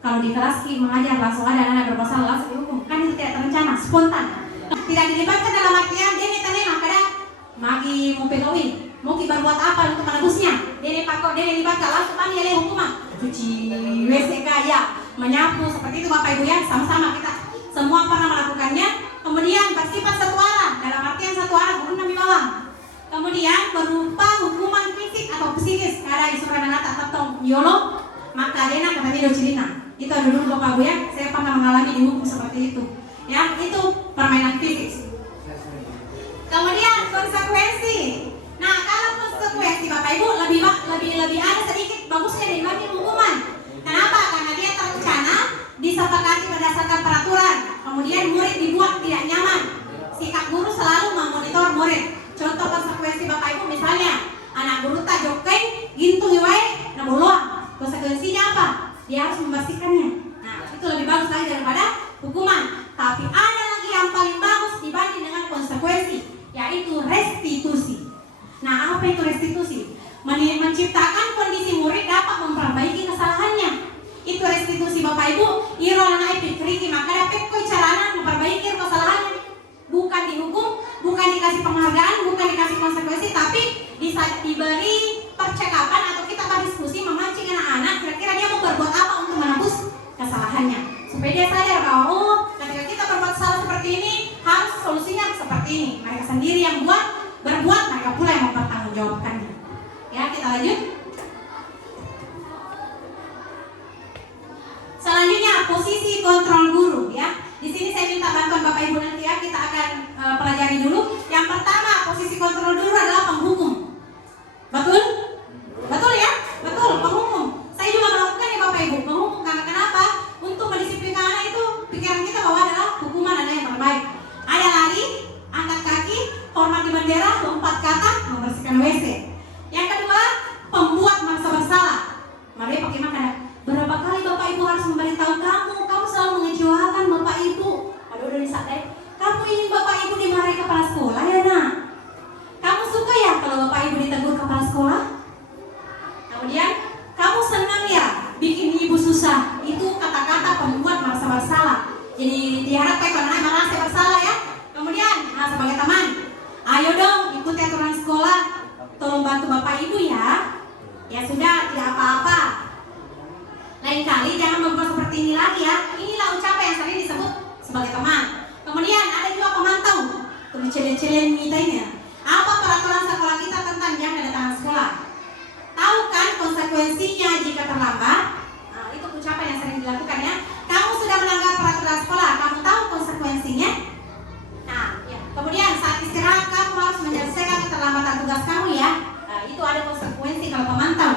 Kalau di kelas mengajar langsung ada anak bermasalah langsung dihukum, kan itu tidak terencana, spontan. Tidak dilibatkan dalam artian dia nanya kadang magi mau pegawai, mau berbuat apa untuk menebusnya. Dia dilibatkan langsung kan dia hukuman, cuci WC kaya, menyapu, seperti itu Bapak Ibu ya, sama-sama kita semua pernah melakukannya. Kemudian bersifat satu arah, dalam artian satu arah guru nami bawang. Kemudian berupa hukuman fisik atau psikis, kada isuran anak tatong yolo, maka dena katanya docilina. Itu ada dulu Bapak Ibu ya, saya pernah mengalami dihukum seperti itu. Ya, itu permainan fisik. Kemudian konsekuensi. Nah, kalau konsekuensi Bapak Ibu lebih ada sedikit bagusnya dibanding hukuman. Kenapa? Karena dia terencana, disepakati berdasarkan peraturan. Kemudian murid dibuat tidak nyaman. Sikap guru selalu memonitor murid. Contoh konsekuensi Bapak Ibu misalnya, anak guru tak jokai, gintung iwae, nabuluang. Konsekuensinya apa? Dia harus membersihkannya. Nah, itu lebih bagus lagi daripada hukuman. Tapi ada lagi yang paling bagus dibanding dengan konsekuensi, yaitu restitusi. Nah, apa itu restitusi? Menciptakan kondisi murid dapat memperbaiki kesalahannya. Itu restitusi Bapak Ibu. Iro anak pikiriki maka dapat koi carana memperbaiki kesalahannya. Bukan dihukum, bukan dikasih penghargaan, bukan dikasih konsekuensi, tapi diberi percakapan atau kita berdiskusi memancing anak-anak kira-kira dia mau berbuat apa untuk menebus kesalahannya. Supaya dia sadar bahwa ketika kita berbuat salah seperti ini harus solusinya seperti ini. Mereka sendiri yang berbuat, mereka pula yang mempertanggungjawabkannya. Ya, kita lanjut. Selanjutnya posisi kontrol guru ya. Di sini saya minta bantuan Bapak Ibu nanti ya, kita akan pelajari dulu. Yang pertama, posisi kontrol guru adalah penghukum. Betul? Betul ya? Betul, penghukum. Saya juga melakukan ya Bapak Ibu, penghukum. Karena kenapa? Untuk mendisiplinkan anak itu pikiran kita bahwa adalah hukuman adalah yang terbaik. Ada lari, angkat kaki, hormati bendera, lompat ke atas, membersihkan WC. Yang kedua, pembuat merasa bersalah. Mari pakai makan. Berapa kali Bapak Ibu harus memberitahu kamu selalu mengecewakan Bapak Ibu. Aduh, udah disadai. Kamu ingin Bapak Ibu dimarahi kepala sekolah ya nak? Kamu suka ya kalau Bapak Ibu ditegur kepala sekolah? Kemudian, kamu senang ya bikin ibu susah. Itu kata-kata pembuat merasa bersalah. Jadi diharapkan kalau anak merasa bersalah ya. Kemudian, sebagai teman, ayo dong ikuti aturan sekolah. Tolong bantu Bapak Ibu ya. Ya sudah, tidak apa-apa. Lain kali jangan membuat seperti ini lagi ya. Inilah ucapan yang sering disebut sebagai teman. Kemudian ada juga pemantau. Tulis celen-celen mitanya. Apa peraturan sekolah kita tentang jam kedatangan sekolah? Tahu kan konsekuensinya jika terlambat? Nah, itu ucapan yang sering dilakukan ya. Kamu sudah melanggar peraturan sekolah, kamu tahu konsekuensinya? Nah, ya. Kemudian saat istirahat kamu harus menyelesaikan keterlambatan tugas kamu ya. Nah, itu ada konsekuensi kalau pemantau.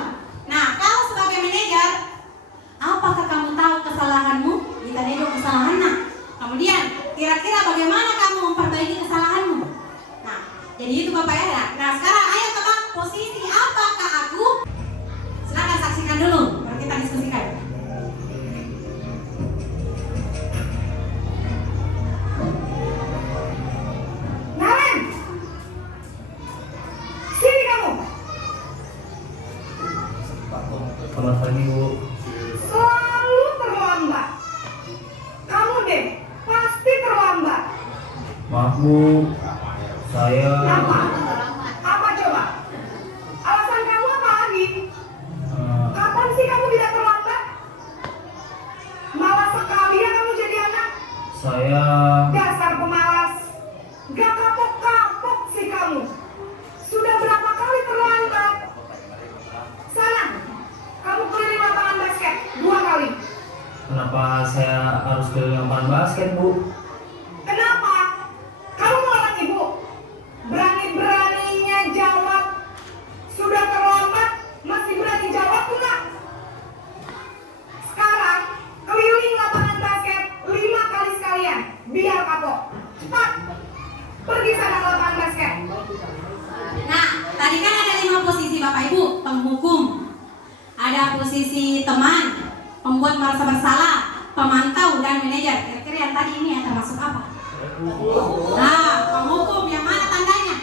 Nah, kalau sebagai manajer, apakah kamu tahu kesalahanmu? Ditanya juga kesalahannya. Kemudian, kira-kira bagaimana kamu memperbaiki kesalahanmu? Nah, jadi itu Bapak ya. Nah, sekarang ayo tebak posisi apakah aku? Silakan saksikan dulu, baru kita diskusikan. Apa? Apa coba? Alasan kamu apa lagi? Kapan sih kamu tidak terlambat? Malas sekali ya kamu jadi anak. Saya Dasar pemalas. Gak kapok-kapok sih kamu. Sudah berapa kali terlambat? Sana, kamu keliling lapangan basket 2 kali. kenapa saya harus keliling lapangan basket, Bu? Kenapa? Kamu melawan ibu. Berani-beraninya jawab. Sudah terlambat, masih berani jawab enggak? Sekarang, keliling lapangan basket 5 kali sekalian. Biar kapok. Cepat. Pergi sana ke lapangan basket. Nah, tadi kan ada 5 posisi Bapak Ibu, penghukum. Ada posisi teman, pembuat merasa bersalah, pemantau, dan manajer. Kira-kira yang tadi ini yang termasuk apa? Nah, penghukum yang mana tandanya?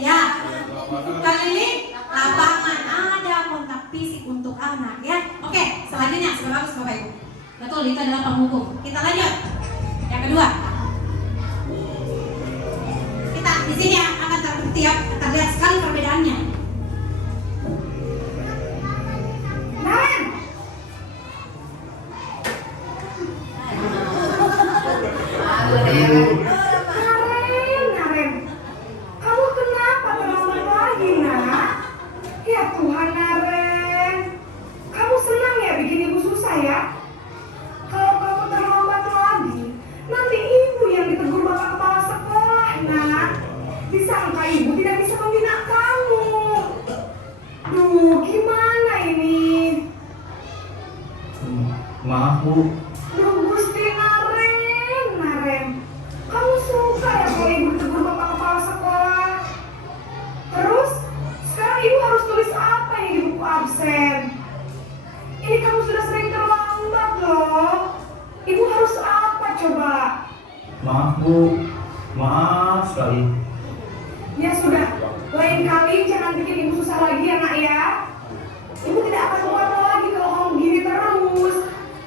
Ya, keliling lapangan, ada kontak fisik untuk anak ya. Oke, selanjutnya sudah bagus Bapak Ibu. Betul, itu adalah penghukum. Kita lanjut. Yang kedua. Kita di sini akan terlihat sekali perbedaannya. Naren. Naren. Kamu kenapa terlambat lagi, nak? Ya Tuhan, Naren. Kamu senang ya bikin ibu susah ya? Kalau kamu terlambat lagi, nanti ibu yang ditegur bapak kepala sekolah, nak. Disangka ibu tidak bisa membina kamu. Duh, gimana ini? Maaf, Bu. Duh, Gusti Naren. Kamu suka ya kalau ibu ditegur bapak kepala sekolah? Terus, sekarang ibu harus tulis apa ini di buku absen? Ini kamu sudah sering terlambat loh. Ibu harus apa coba? Maaf, Bu. Maaf sekali. Ya sudah, lain kali jangan bikin ibu susah lagi ya nak ya. Ibu tidak akan kuat lagi kalau kamu gini terus.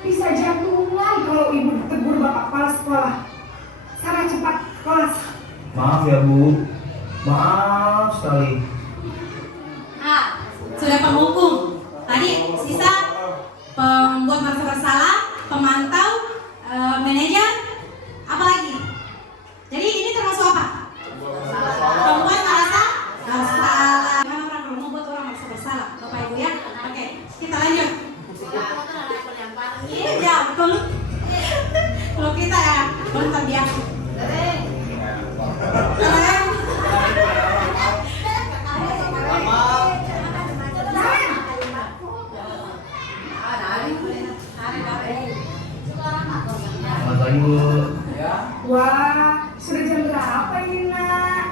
Bisa jantungan kalau ibu ditegur bapak kepala sekolah. Sana cepat kelas. Maaf ya, Bu. Maaf sekali. Nah, sudah penghukum. Tadi sisa pembuat merasa bersalah, pemantau, manajer, apa lagi? Jadi ini termasuk apa? Pembuat merasa bersalah. Gimana orang kalau membuat orang merasa bersalah, Bapak Ibu ya? Oke, kita lanjut. Iya, kalau kita ya belum terbiasa. Selamat pagi, Bu. Wah, sudah jam berapa ini nak?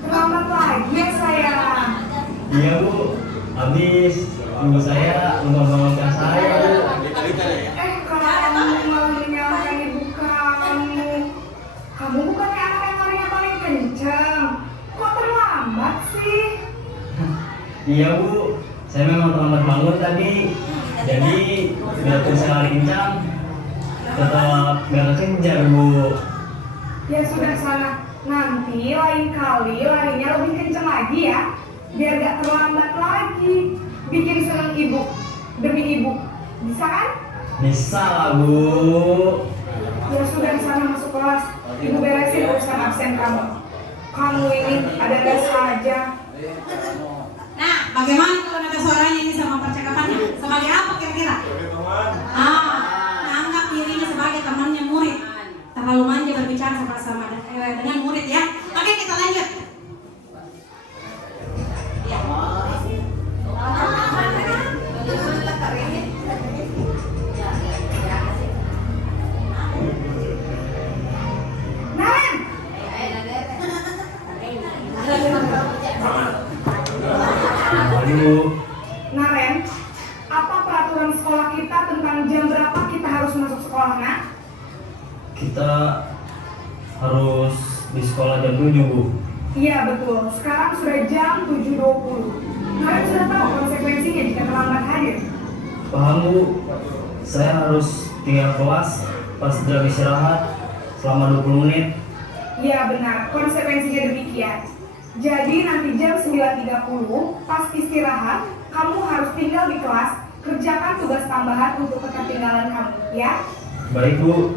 Terlambat lagi ya sayang. Iya, Bu. Habis ibu saya membangunkan saya, Bu. Kalau kamu malah menyalahkan ibu kamu bukannya anak yang larinya paling kencang. Kok terlambat sih? Iya, Bu. Saya memang terlambat bangun tadi. Jadi, biarpun saya lari kencang, tetap gak kejar, Bu. Ya sudah sana. Nanti lain kali larinya lebih kencang lagi ya. Biar gak terlambat lagi. Bikin seneng ibu. Demi ibu. Bisa kan? Bisa lah, Bu. Ya sudah sana masuk kelas. Ibu beresin urusan absen kamu. Kamu ini ada saja. Nah, bagaimana kalau nada suaranya ini sama percakapannya? Sebagai apa kira-kira? Anggap dirinya sebagai temannya murid. Terlalu manja berbicara sama dengan murid ya. Oke, kita lanjut. Ya. Naren! Pagi, Bu. Naren, apa peraturan sekolah kita tentang jam berapa kita harus masuk sekolah, nak? Kita harus di sekolah jam 7, Bu. Iya betul, sekarang sudah jam 7.20. Naren sudah tahu konsekuensinya jika terlambat hadir. Paham, Bu. Saya harus tinggal kelas pas jam istirahat selama 20 menit. Iya benar, konsekuensinya demikian. Jadi nanti jam 9.30 pas istirahat, kamu harus tinggal di kelas, kerjakan tugas tambahan untuk ketertinggalan kamu, ya? Baik Bu.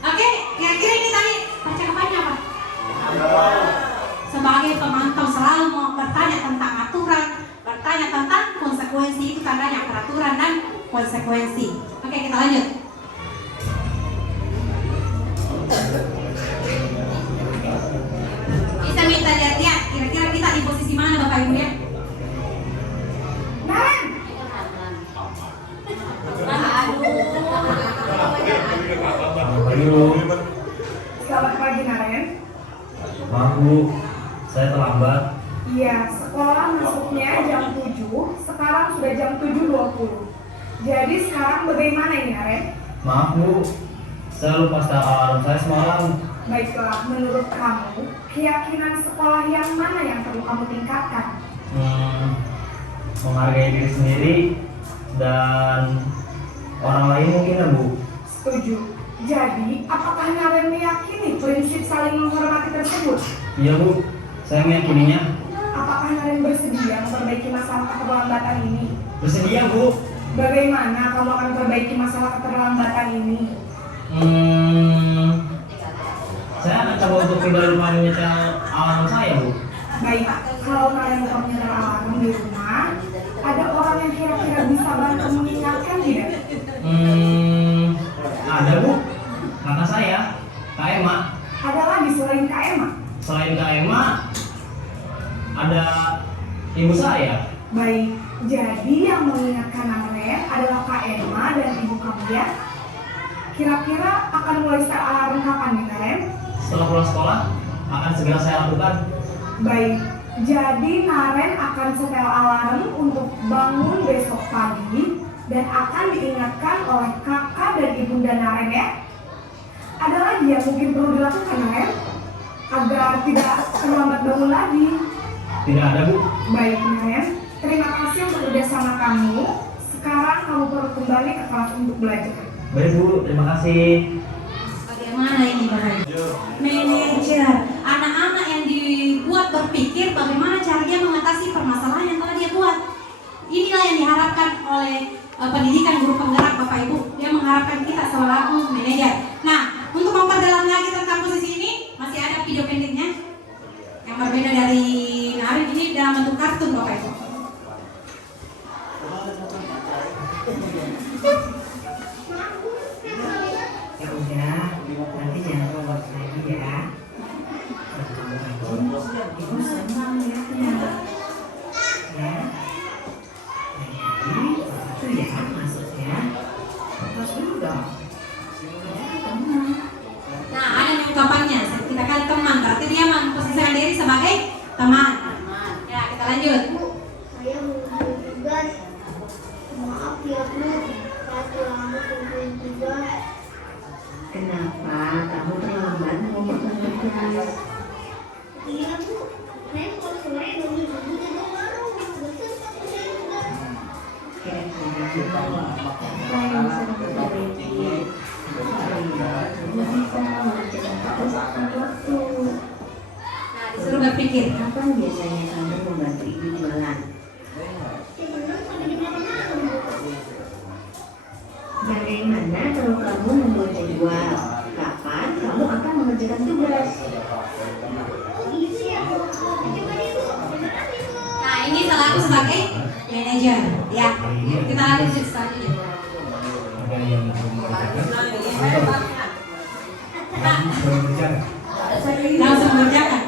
Oke, kira-kira ini tadi percakapannya apa? Sebagai pemantau selalu mau bertanya tentang aturan, bertanya tentang konsekuensi, itu tandanya peraturan dan konsekuensi. Oke, kita lanjut. Bisa minta lihat-lihat, kira-kira kita di posisi mana Bapak Ibu ya? Naren, Aduh. selamat pagi Naren. Maaf Bu, saya terlambat. Iya, sekolah masuknya jam 7, sekarang sudah jam 7.20. Jadi sekarang bagaimana ini Naren? Maaf Bu, saya lupa setel alarm saya semalam. Baiklah, menurut kamu, keyakinan sekolah yang mana yang perlu kamu tingkatkan? Menghargai diri sendiri dan orang lain mungkin ya Bu. Setuju. Jadi, apakah Naren meyakini prinsip saling menghormati tersebut? Iya Bu, saya meyakininya. Apakah Naren bersedia memperbaiki masalah keterlambatan ini? Bersedia Bu. Bagaimana kamu akan memperbaiki masalah keterlambatan ini? Saya akan coba untuk tidak lupa menyetel alarm saya Bu. Baik, kalau Naren lupa menyetel alarm di rumah, ada orang yang kira-kira bisa bantu mengingatkan tidak? Ada Bu, kakak saya, Kak Emma. Ada lagi selain Kak Emma? Selain Kak Emma, ada ibu saya. Baik, jadi yang mengingatkan Naren adalah Kak Emma dan ibu kamu ya? Kira-kira akan mulai start alarm kapan nih Naren? Setelah pulang sekolah, akan segera saya lakukan. Baik, jadi Naren akan setel alarm untuk bangun besok pagi dan akan diingatkan oleh kakak dan ibunda Naren ya. Ada lagi yang mungkin perlu dilakukan Naren agar tidak terlambat bangun lagi. Tidak ada Bu. Baik Naren, terima kasih untuk kerjasama kamu. Sekarang kamu perlu kembali ke kelas untuk belajar. Baik Bu, terima kasih. Bagaimana ini Bapak? Manajer, anak-anak yang dibuat berpikir bagaimana cara dia mengatasi permasalahan yang telah dia buat. Inilah yang diharapkan oleh pendidikan guru penggerak Bapak Ibu. Dia mengharapkan kita selalu manajer. Nah, untuk memperdalam lagi tentang posisi ini, masih ada video pendeknya yang berbeda dari Naren, ini dalam bentuk kartun Bapak Ibu. Ya udah, nanti jangan lewat lagi ya. Ibu senang lihatnya. Ya. Jadi itu ya maksudnya. Terus dulu dong. Ya, teman. Nah, ada nih ungkapannya. Kita kan teman, berarti dia memposisikan diri sebagai teman. Ya, kita lanjut. Saya mengumpulkan tugas. Maaf ya Bu, saya terlambat kumpulin tugas. Kenapa kamu terlambat mengumpulkan tugas? Iya Bu, saya kalau sore nunggu ibu juga baru. Betul Pak, saya juga. Kira-kira juga apa yang bisa diperbaiki? Ibu bisa mengerjakan tugas tepat waktu. Nah, disuruh berpikir. Kapan biasanya kamu membantu ibu jualan? Sebelum sampai di belakang Bu. Bagaimana kalau kamu membuat jadwal? Kapan kamu akan mengerjakan tugas? Gitu ya Bu. Coba deh Bu, beneran nih Bu. Nah, ini selaku sebagai manajer. Ya, kita lanjut selanjutnya. Langsung berjalan.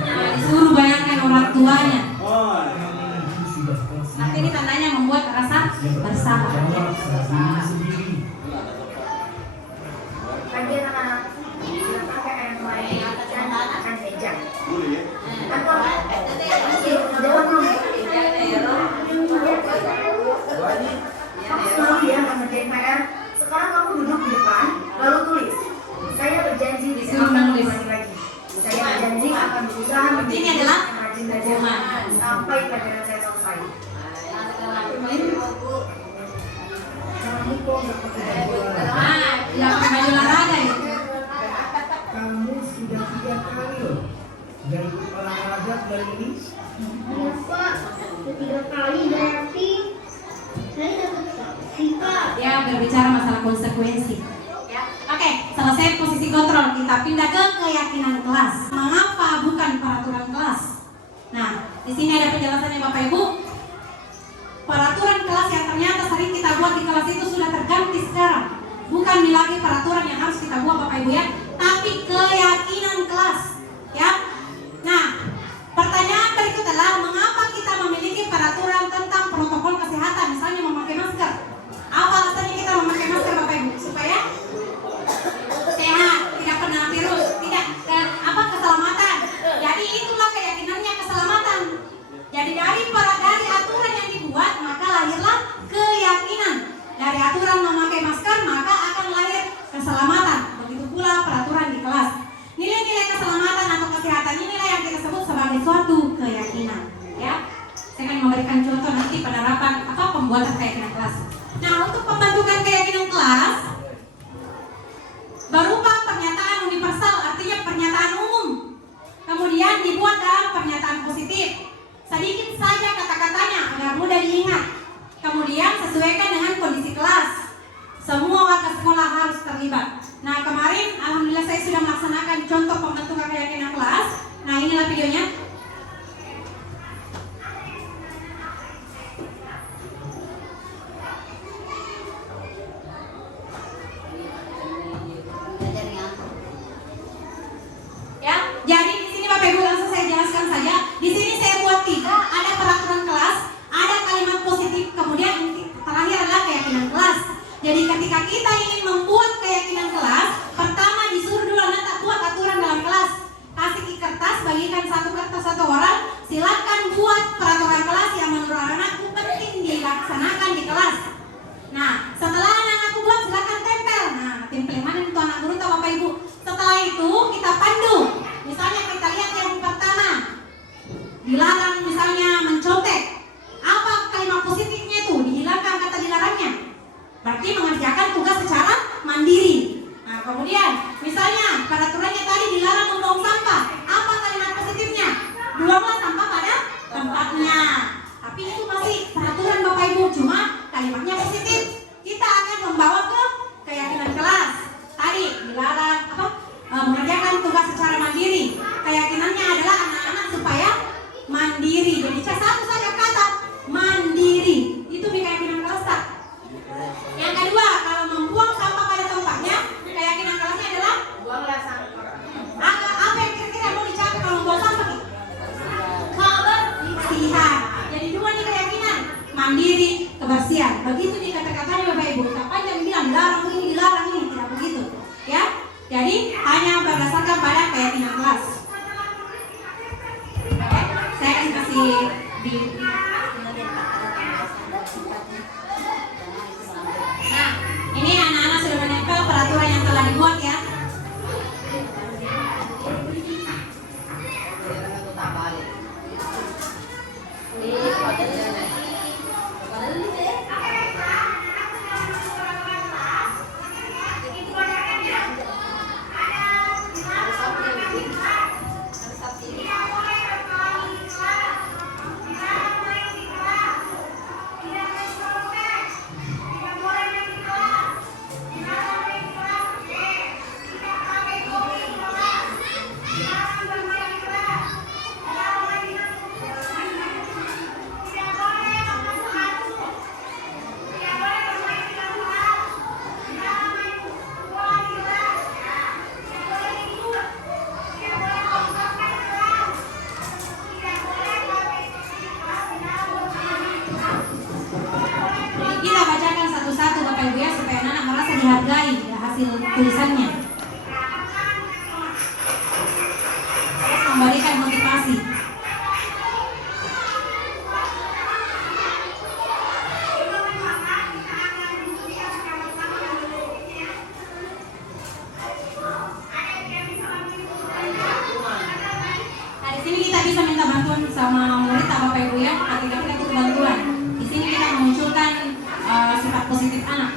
Nah, disuruh bayangkan orang tuanya. Nanti ini tandanya membuat rasa bersalah. Pagi anak-anak, silakan pakai air lain dan akan meja. Atau jawab dulu. Kamu selalu ya mengerjain PR. Sekarang kamu duduk di depan, lalu tulis. Saya berjanji tiap kali loh. Dan olahraga bulan ini. Ya Pak, 3 kali berarti saya dapat sanksi Pak. Ya, berbicara masalah konsekuensi. Ya. Oke, selesai posisi kontrol, kita pindah ke keyakinan kelas. Mengapa bukan peraturan kelas? Nah, di sini ada penjelasannya Bapak Ibu. Peraturan kelas yang ternyata sering kita buat di kelas itu sudah terganti sekarang. Bukan lagi peraturan yang harus kita buat Bapak Ibu ya, tapi keyakinan kelas. Ya. Nah, pertanyaan berikut adalah mengapa kita memiliki peraturan tentang protokol kesehatan, misalnya memakai masker. Apa alasannya kita memakai masker Bapak Ibu? Supaya sehat, tidak kena virus, tidak keselamatan. Jadi itulah keyakinannya keselamatan. Jadi dari aturan yang dibuat maka lahirlah keyakinan. Dari aturan memakai masker maka akan lahir keselamatan. Begitu pula peraturan di kelas. Nilai-nilai keselamatan atau kesehatan inilah yang kita sebut sebagai suatu keyakinan. Ya, saya akan memberikan contoh nanti penerapan pembuatan keyakinan kelas. Nah, untuk pembentukan keyakinan kelas berupa pernyataan universal, artinya pernyataan umum. Kemudian dibuat dalam pernyataan positif. Sedikit saja kata-katanya agar mudah diingat. Kemudian sesuaikan dengan kondisi kelas. Semua warga sekolah harus terlibat. Nah, kemarin alhamdulillah saya sudah melaksanakan contoh pembentukan keyakinan kelas. Nah, inilah videonya. Ya, jadi di sini Bapak Ibu langsung saya jelaskan saja. Di sini saya buat 3, ada peraturan kelas, ada kalimat positif, kemudian terakhir adalah keyakinan kelas. Jadi ketika kita ingin membuat keyakinan kelas, pertama disuruh dulu anak buat aturan dalam kelas. Kasih kertas, bagikan satu kertas satu orang, silakan buat peraturan kelas yang menurut anak-anakku penting dilaksanakan di kelas. Nah, setelah anak-anakku buat silakan tempel. Nah, tempel yang mana itu anak guru atau Bapak Ibu? Setelah itu kita pandu. Misalnya kita lihat yang pertama, dilarang misalnya mencontek. Apa kalimat positifnya itu? Dihilangkan kata dilarangnya. Berarti mengerjakan tugas secara mandiri. Nah, kemudian misalnya peraturannya tadi dilarang membuang sampah. Apa kalimat positifnya? Buanglah sampah pada tempatnya. Tapi itu masih peraturan Bapak Ibu, cuma kalimatnya positif. Kita akan membawa ke keyakinan kelas. Tadi dilarang mengerjakan tugas secara mandiri. Keyakinannya adalah anak-anak supaya mandiri. Jadi satu saja kata mandiri. Itu di keyakinan kelas tak? Yang kedua, kalau membuang sampah pada tempatnya, keyakinan kelasnya adalah Buanglah sampah. apa yang kira-kira mau dicapai kalau membuang sampah? Kebersihan. Jadi 2 nih keyakinan, mandiri, kebersihan. Begitu nih kata-katanya Bapak Ibu. Kita panjang bilang dilarang ini, tidak begitu. Ya. Jadi hanya berdasarkan pada keyakinan kelas. Saya akan kasih di Nah, ini anak-anak sudah menempel peraturan yang telah dibuat ya. Kita bacakan satu-satu Bapak Ibu ya, supaya anak-anak merasa dihargai ya, hasil tulisannya. Memberikan motivasi. Nah, di sini kita bisa minta bantuan sama murid Bapak Ibu ya, ketika kita butuh bantuan. Di sini kita memunculkan sifat positif anak.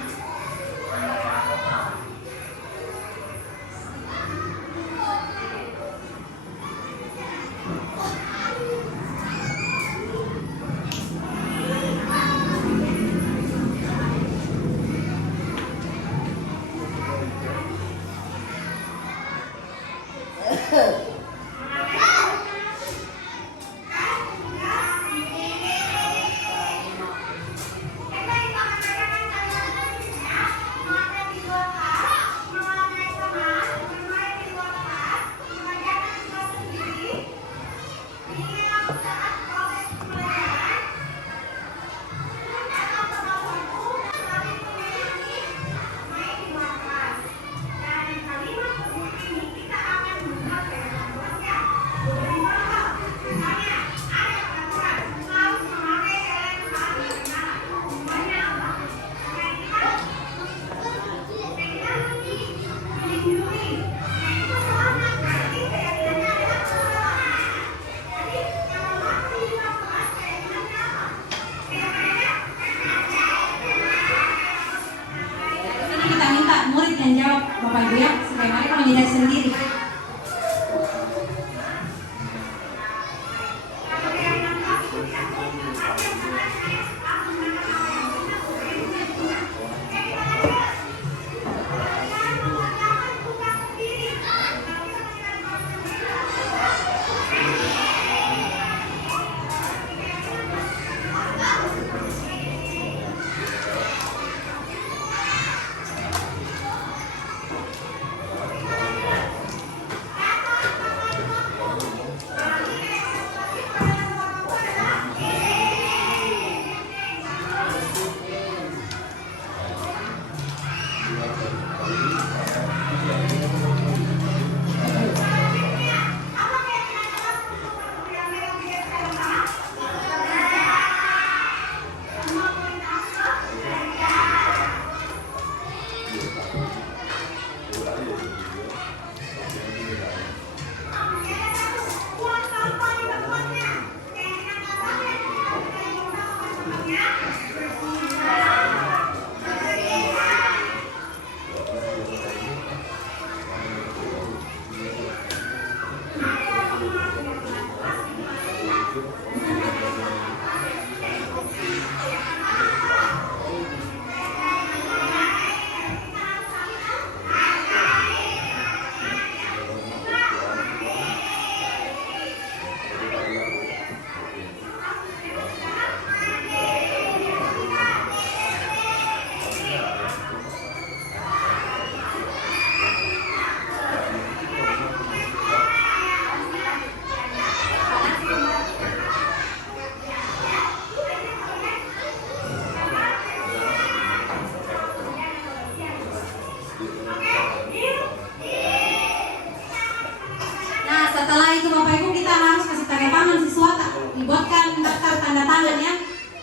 Setelah itu Bapak Ibu kita harus kasih tanda tangan siswa, dibuatkan daftar tanda tangan ya.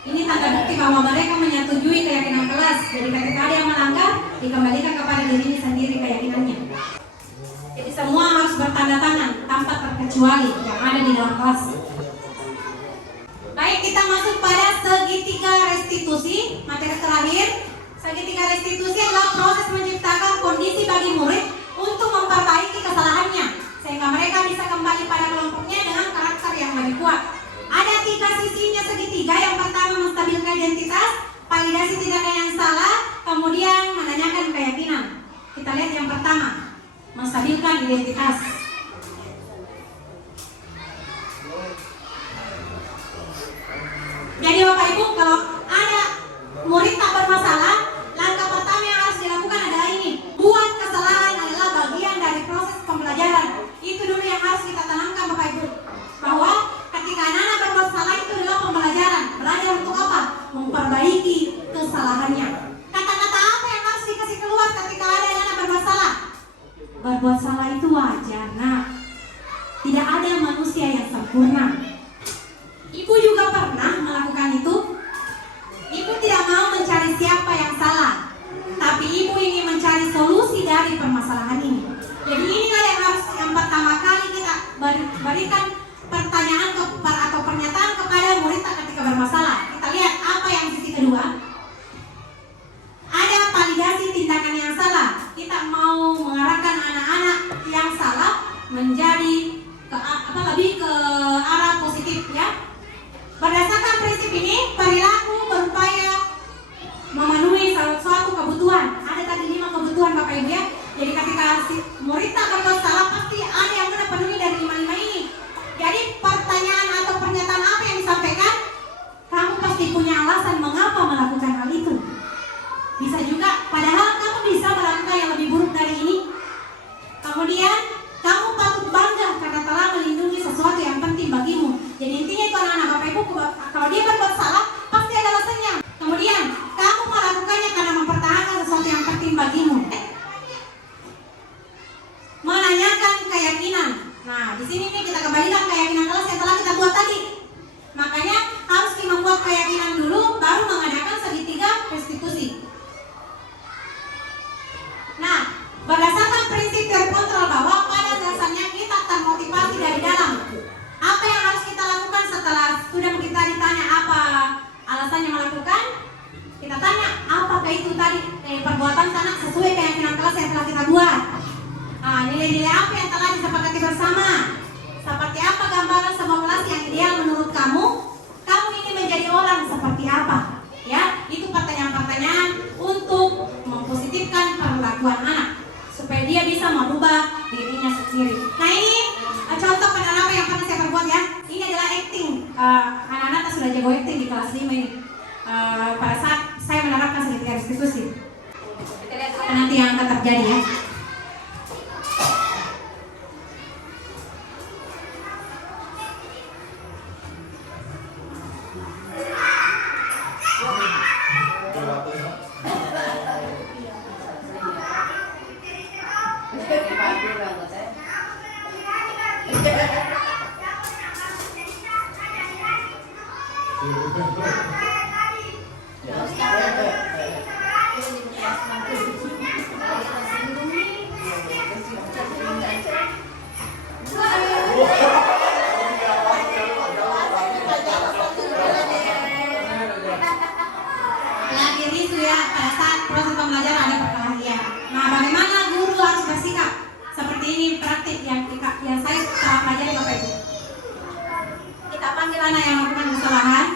Ini tanda bukti bahwa mereka menyetujui keyakinan kelas. Jadi ketika ada yang melanggar, dikembalikan kepada dirinya sendiri keyakinannya. Jadi semua harus bertanda tangan tanpa terkecuali yang ada di dalam kelas. Baik, kita masuk pada segitiga restitusi, materi terakhir. Segitiga restitusi adalah proses menciptakan kondisi bagi murid untuk memperbaiki kesalahannya, sehingga mereka bisa kembali pada kelompoknya dengan karakter yang lebih kuat. Ada 3 sisinya segitiga. Yang pertama menstabilkan identitas, validasi tindakan yang salah, kemudian menanyakan keyakinan. Kita lihat yang pertama, menstabilkan identitas. Jadi Bapak Ibu, kalau ada murid tak bermasalah, langkah pertama yang harus dilakukan adalah ini. Buat kesalahan adalah bagian dari proses pembelajaran. Itu dulu yang harus kita tanamkan Bapak Ibu, bahwa ketika anak-anak berbuat salah itu adalah pembelajaran. Belajar untuk apa? Memperbaiki kesalahannya. Kata-kata apa yang harus dikasih keluar ketika ada anak-anak berbuat salah? Berbuat salah itu wajar, nah. Tidak ada manusia yang sempurna. Ibu juga pernah melakukan itu. Ibu tidak mau mencari siapa yang salah, tapi ibu ingin mencari solusi dari permasalahan ini. Jadi inilah yang harus yang pertama kali kita berikan pertanyaan atau pernyataan kepada murid ketika bermasalah. Kita lihat apa yang sisi kedua. Ada validasi tindakan yang salah. Kita mau mengarahkan anak-anak yang salah menjadi lebih ke arah positif ya. Berdasarkan prinsip ini, perilaku berupaya memenuhi suatu kebutuhan. Ada tadi 5 kebutuhan Bapak Ibu ya. Jadi ketika si murid tak berbuat salah, pasti ada yang memenuhi dari 5 ini. Jadi pertanyaan atau pernyataan apa yang disampaikan, kamu pasti punya alasan mengapa melakukan hal itu. Bisa juga, padahal kamu bisa melakukan yang lebih buruk dari ini. Kemudian, kamu patut bangga karena telah melindungi sesuatu yang penting bagimu. Jadi intinya itu anak-anak Bapak Ibu, kalau dia berbuat salah, pasti ada alasannya. Kemudian, kamu melakukannya karena mempertahankan sesuatu yang penting bagimu. Menanyakan keyakinan. Nah, di sini nih kita kembalikan keyakinan kelas yang telah kita buat tadi. Makanya harus kita membuat keyakinan dulu, baru mengadakan segitiga restitusi. Nah, berdasarkan prinsip terkontrol bahwa pada dasarnya kita termotivasi dari dalam. Apa yang harus kita lakukan setelah sudah kita ditanya apa alasannya melakukan? Kita tanya apakah itu tadi perbuatan anak sesuai keyakinan kelas yang telah kita buat. Nilai-nilai apa yang telah disepakati bersama? Seperti apa gambaran sebuah kelas yang ideal menurut kamu? Kamu ini menjadi orang seperti apa? Ya, itu pertanyaan-pertanyaan untuk mempositifkan perlakuan anak supaya dia bisa merubah dirinya sendiri. Nah ini contoh penerapan yang pernah saya perbuat ya. Ini adalah acting. Anak-anak sudah jago acting di kelas 5 ini. Pada saat saya menerapkan segitiga restitusi. Kita lihat apa nanti yang akan terjadi ya. Pada saat proses pembelajaran ada perkelahian. Nah, bagaimana guru harus bersikap? Seperti ini praktik yang saya telah pelajari Bapak Ibu. Kita panggil anak yang melakukan kesalahan.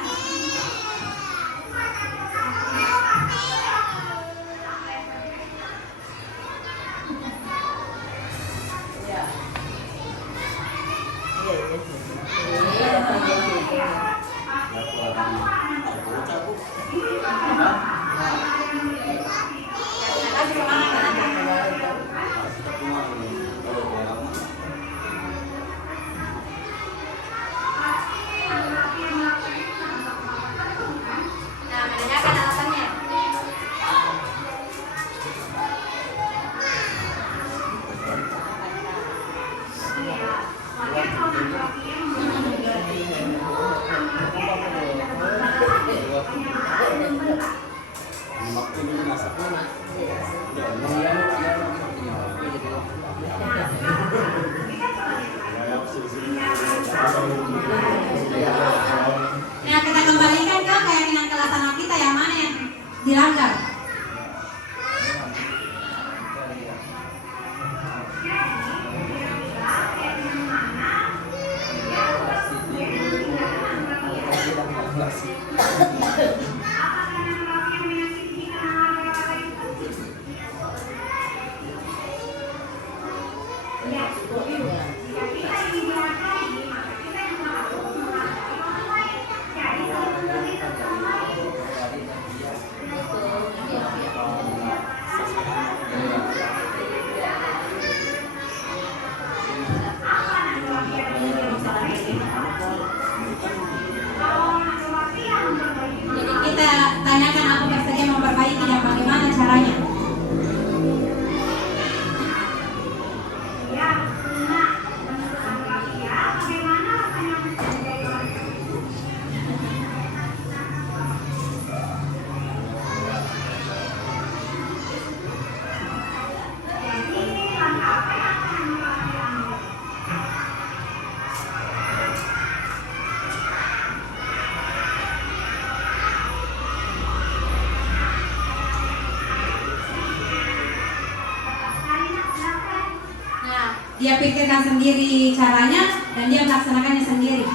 dia pikirkan sendiri caranya dan dia melaksanakannya sendiri.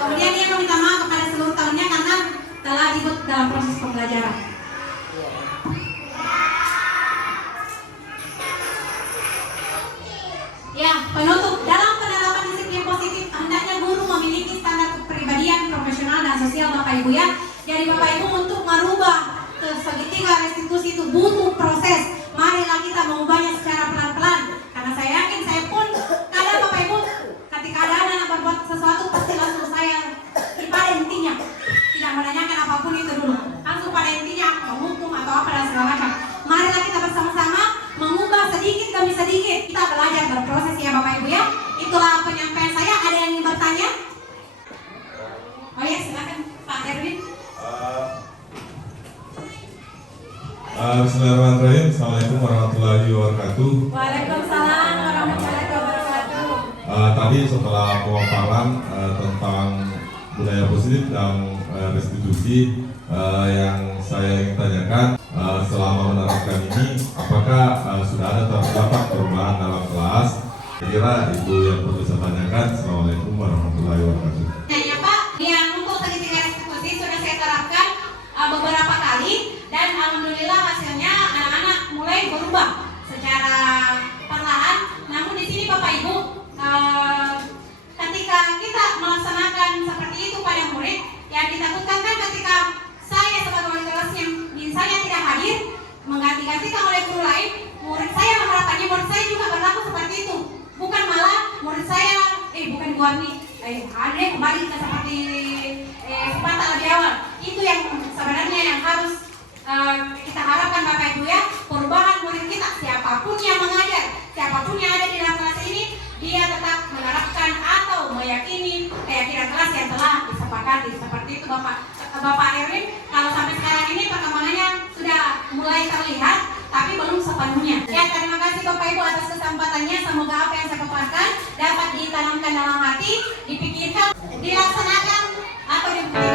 Kemudian dia meminta maaf kepada seluruh temannya karena telah ikut dalam proses pembelajaran. Ya, penutup. Dalam penerapan disiplin positif, hendaknya guru memiliki standar kepribadian, profesional, dan sosial Bapak Ibu ya. Jadi Bapak Ibu untuk merubah ke segitiga restitusi itu butuh proses. Marilah kita mengubahnya secara pelan-pelan. Karena saya yakin saya pun kadang Bapak Ibu ketika ada anak berbuat sesuatu pasti langsung saya pada intinya tidak menanyakan apapun itu dulu, langsung pada intinya menghukum atau apa dan segala macam. Marilah kita bersama-sama mengubah sedikit demi sedikit. Kita belajar berproses ya Bapak Ibu ya. Itulah penyampaian saya. Ada yang ingin bertanya? Oh ya, silakan Pak Erwin. Bismillahirrahmanirrahim. Assalamualaikum warahmatullahi wabarakatuh. Waalaikumsalam warahmatullahi wabarakatuh. Tadi setelah pemaparan tentang budaya positif dan restitusi, yang saya ingin tanyakan selama menerapkan ini, apakah sudah ada terdapat perubahan dalam kelas? Saya kira itu yang perlu saya tanyakan. Assalamualaikum warahmatullahi wabarakatuh. Nanya Pak, yang untuk segitiga restitusi sudah saya terapkan beberapa kali dan alhamdulillah hasilnya anak-anak mulai berubah secara perlahan. Namun di sini Bapak Ibu, ketika kita melaksanakan seperti itu pada murid, yang ditakutkan kan ketika saya sebagai wali kelas yang misalnya tidak hadir, mengganti-gantikan oleh guru lain, murid saya mengharapkannya murid saya juga berlaku seperti itu. Bukan malah murid saya, bukan gua nih, ada kembali ke seperti sepatah lebih awal. Itu yang sebenarnya yang harus kita harapkan Bapak Ibu ya, perubahan murid kita, siapapun yang mengajar, siapapun yang ada di dalam kelas ini, dia tetap menerapkan atau meyakini keyakinan kelas yang telah disepakati. Seperti itu Bapak Erwin. Kalau sampai sekarang ini perkembangannya sudah mulai terlihat, tapi belum sepenuhnya. Ya, terima kasih Bapak Ibu atas kesempatannya. Semoga apa yang saya paparkan dapat ditanamkan dalam hati, dipikirkan, dilaksanakan atau dipikirkan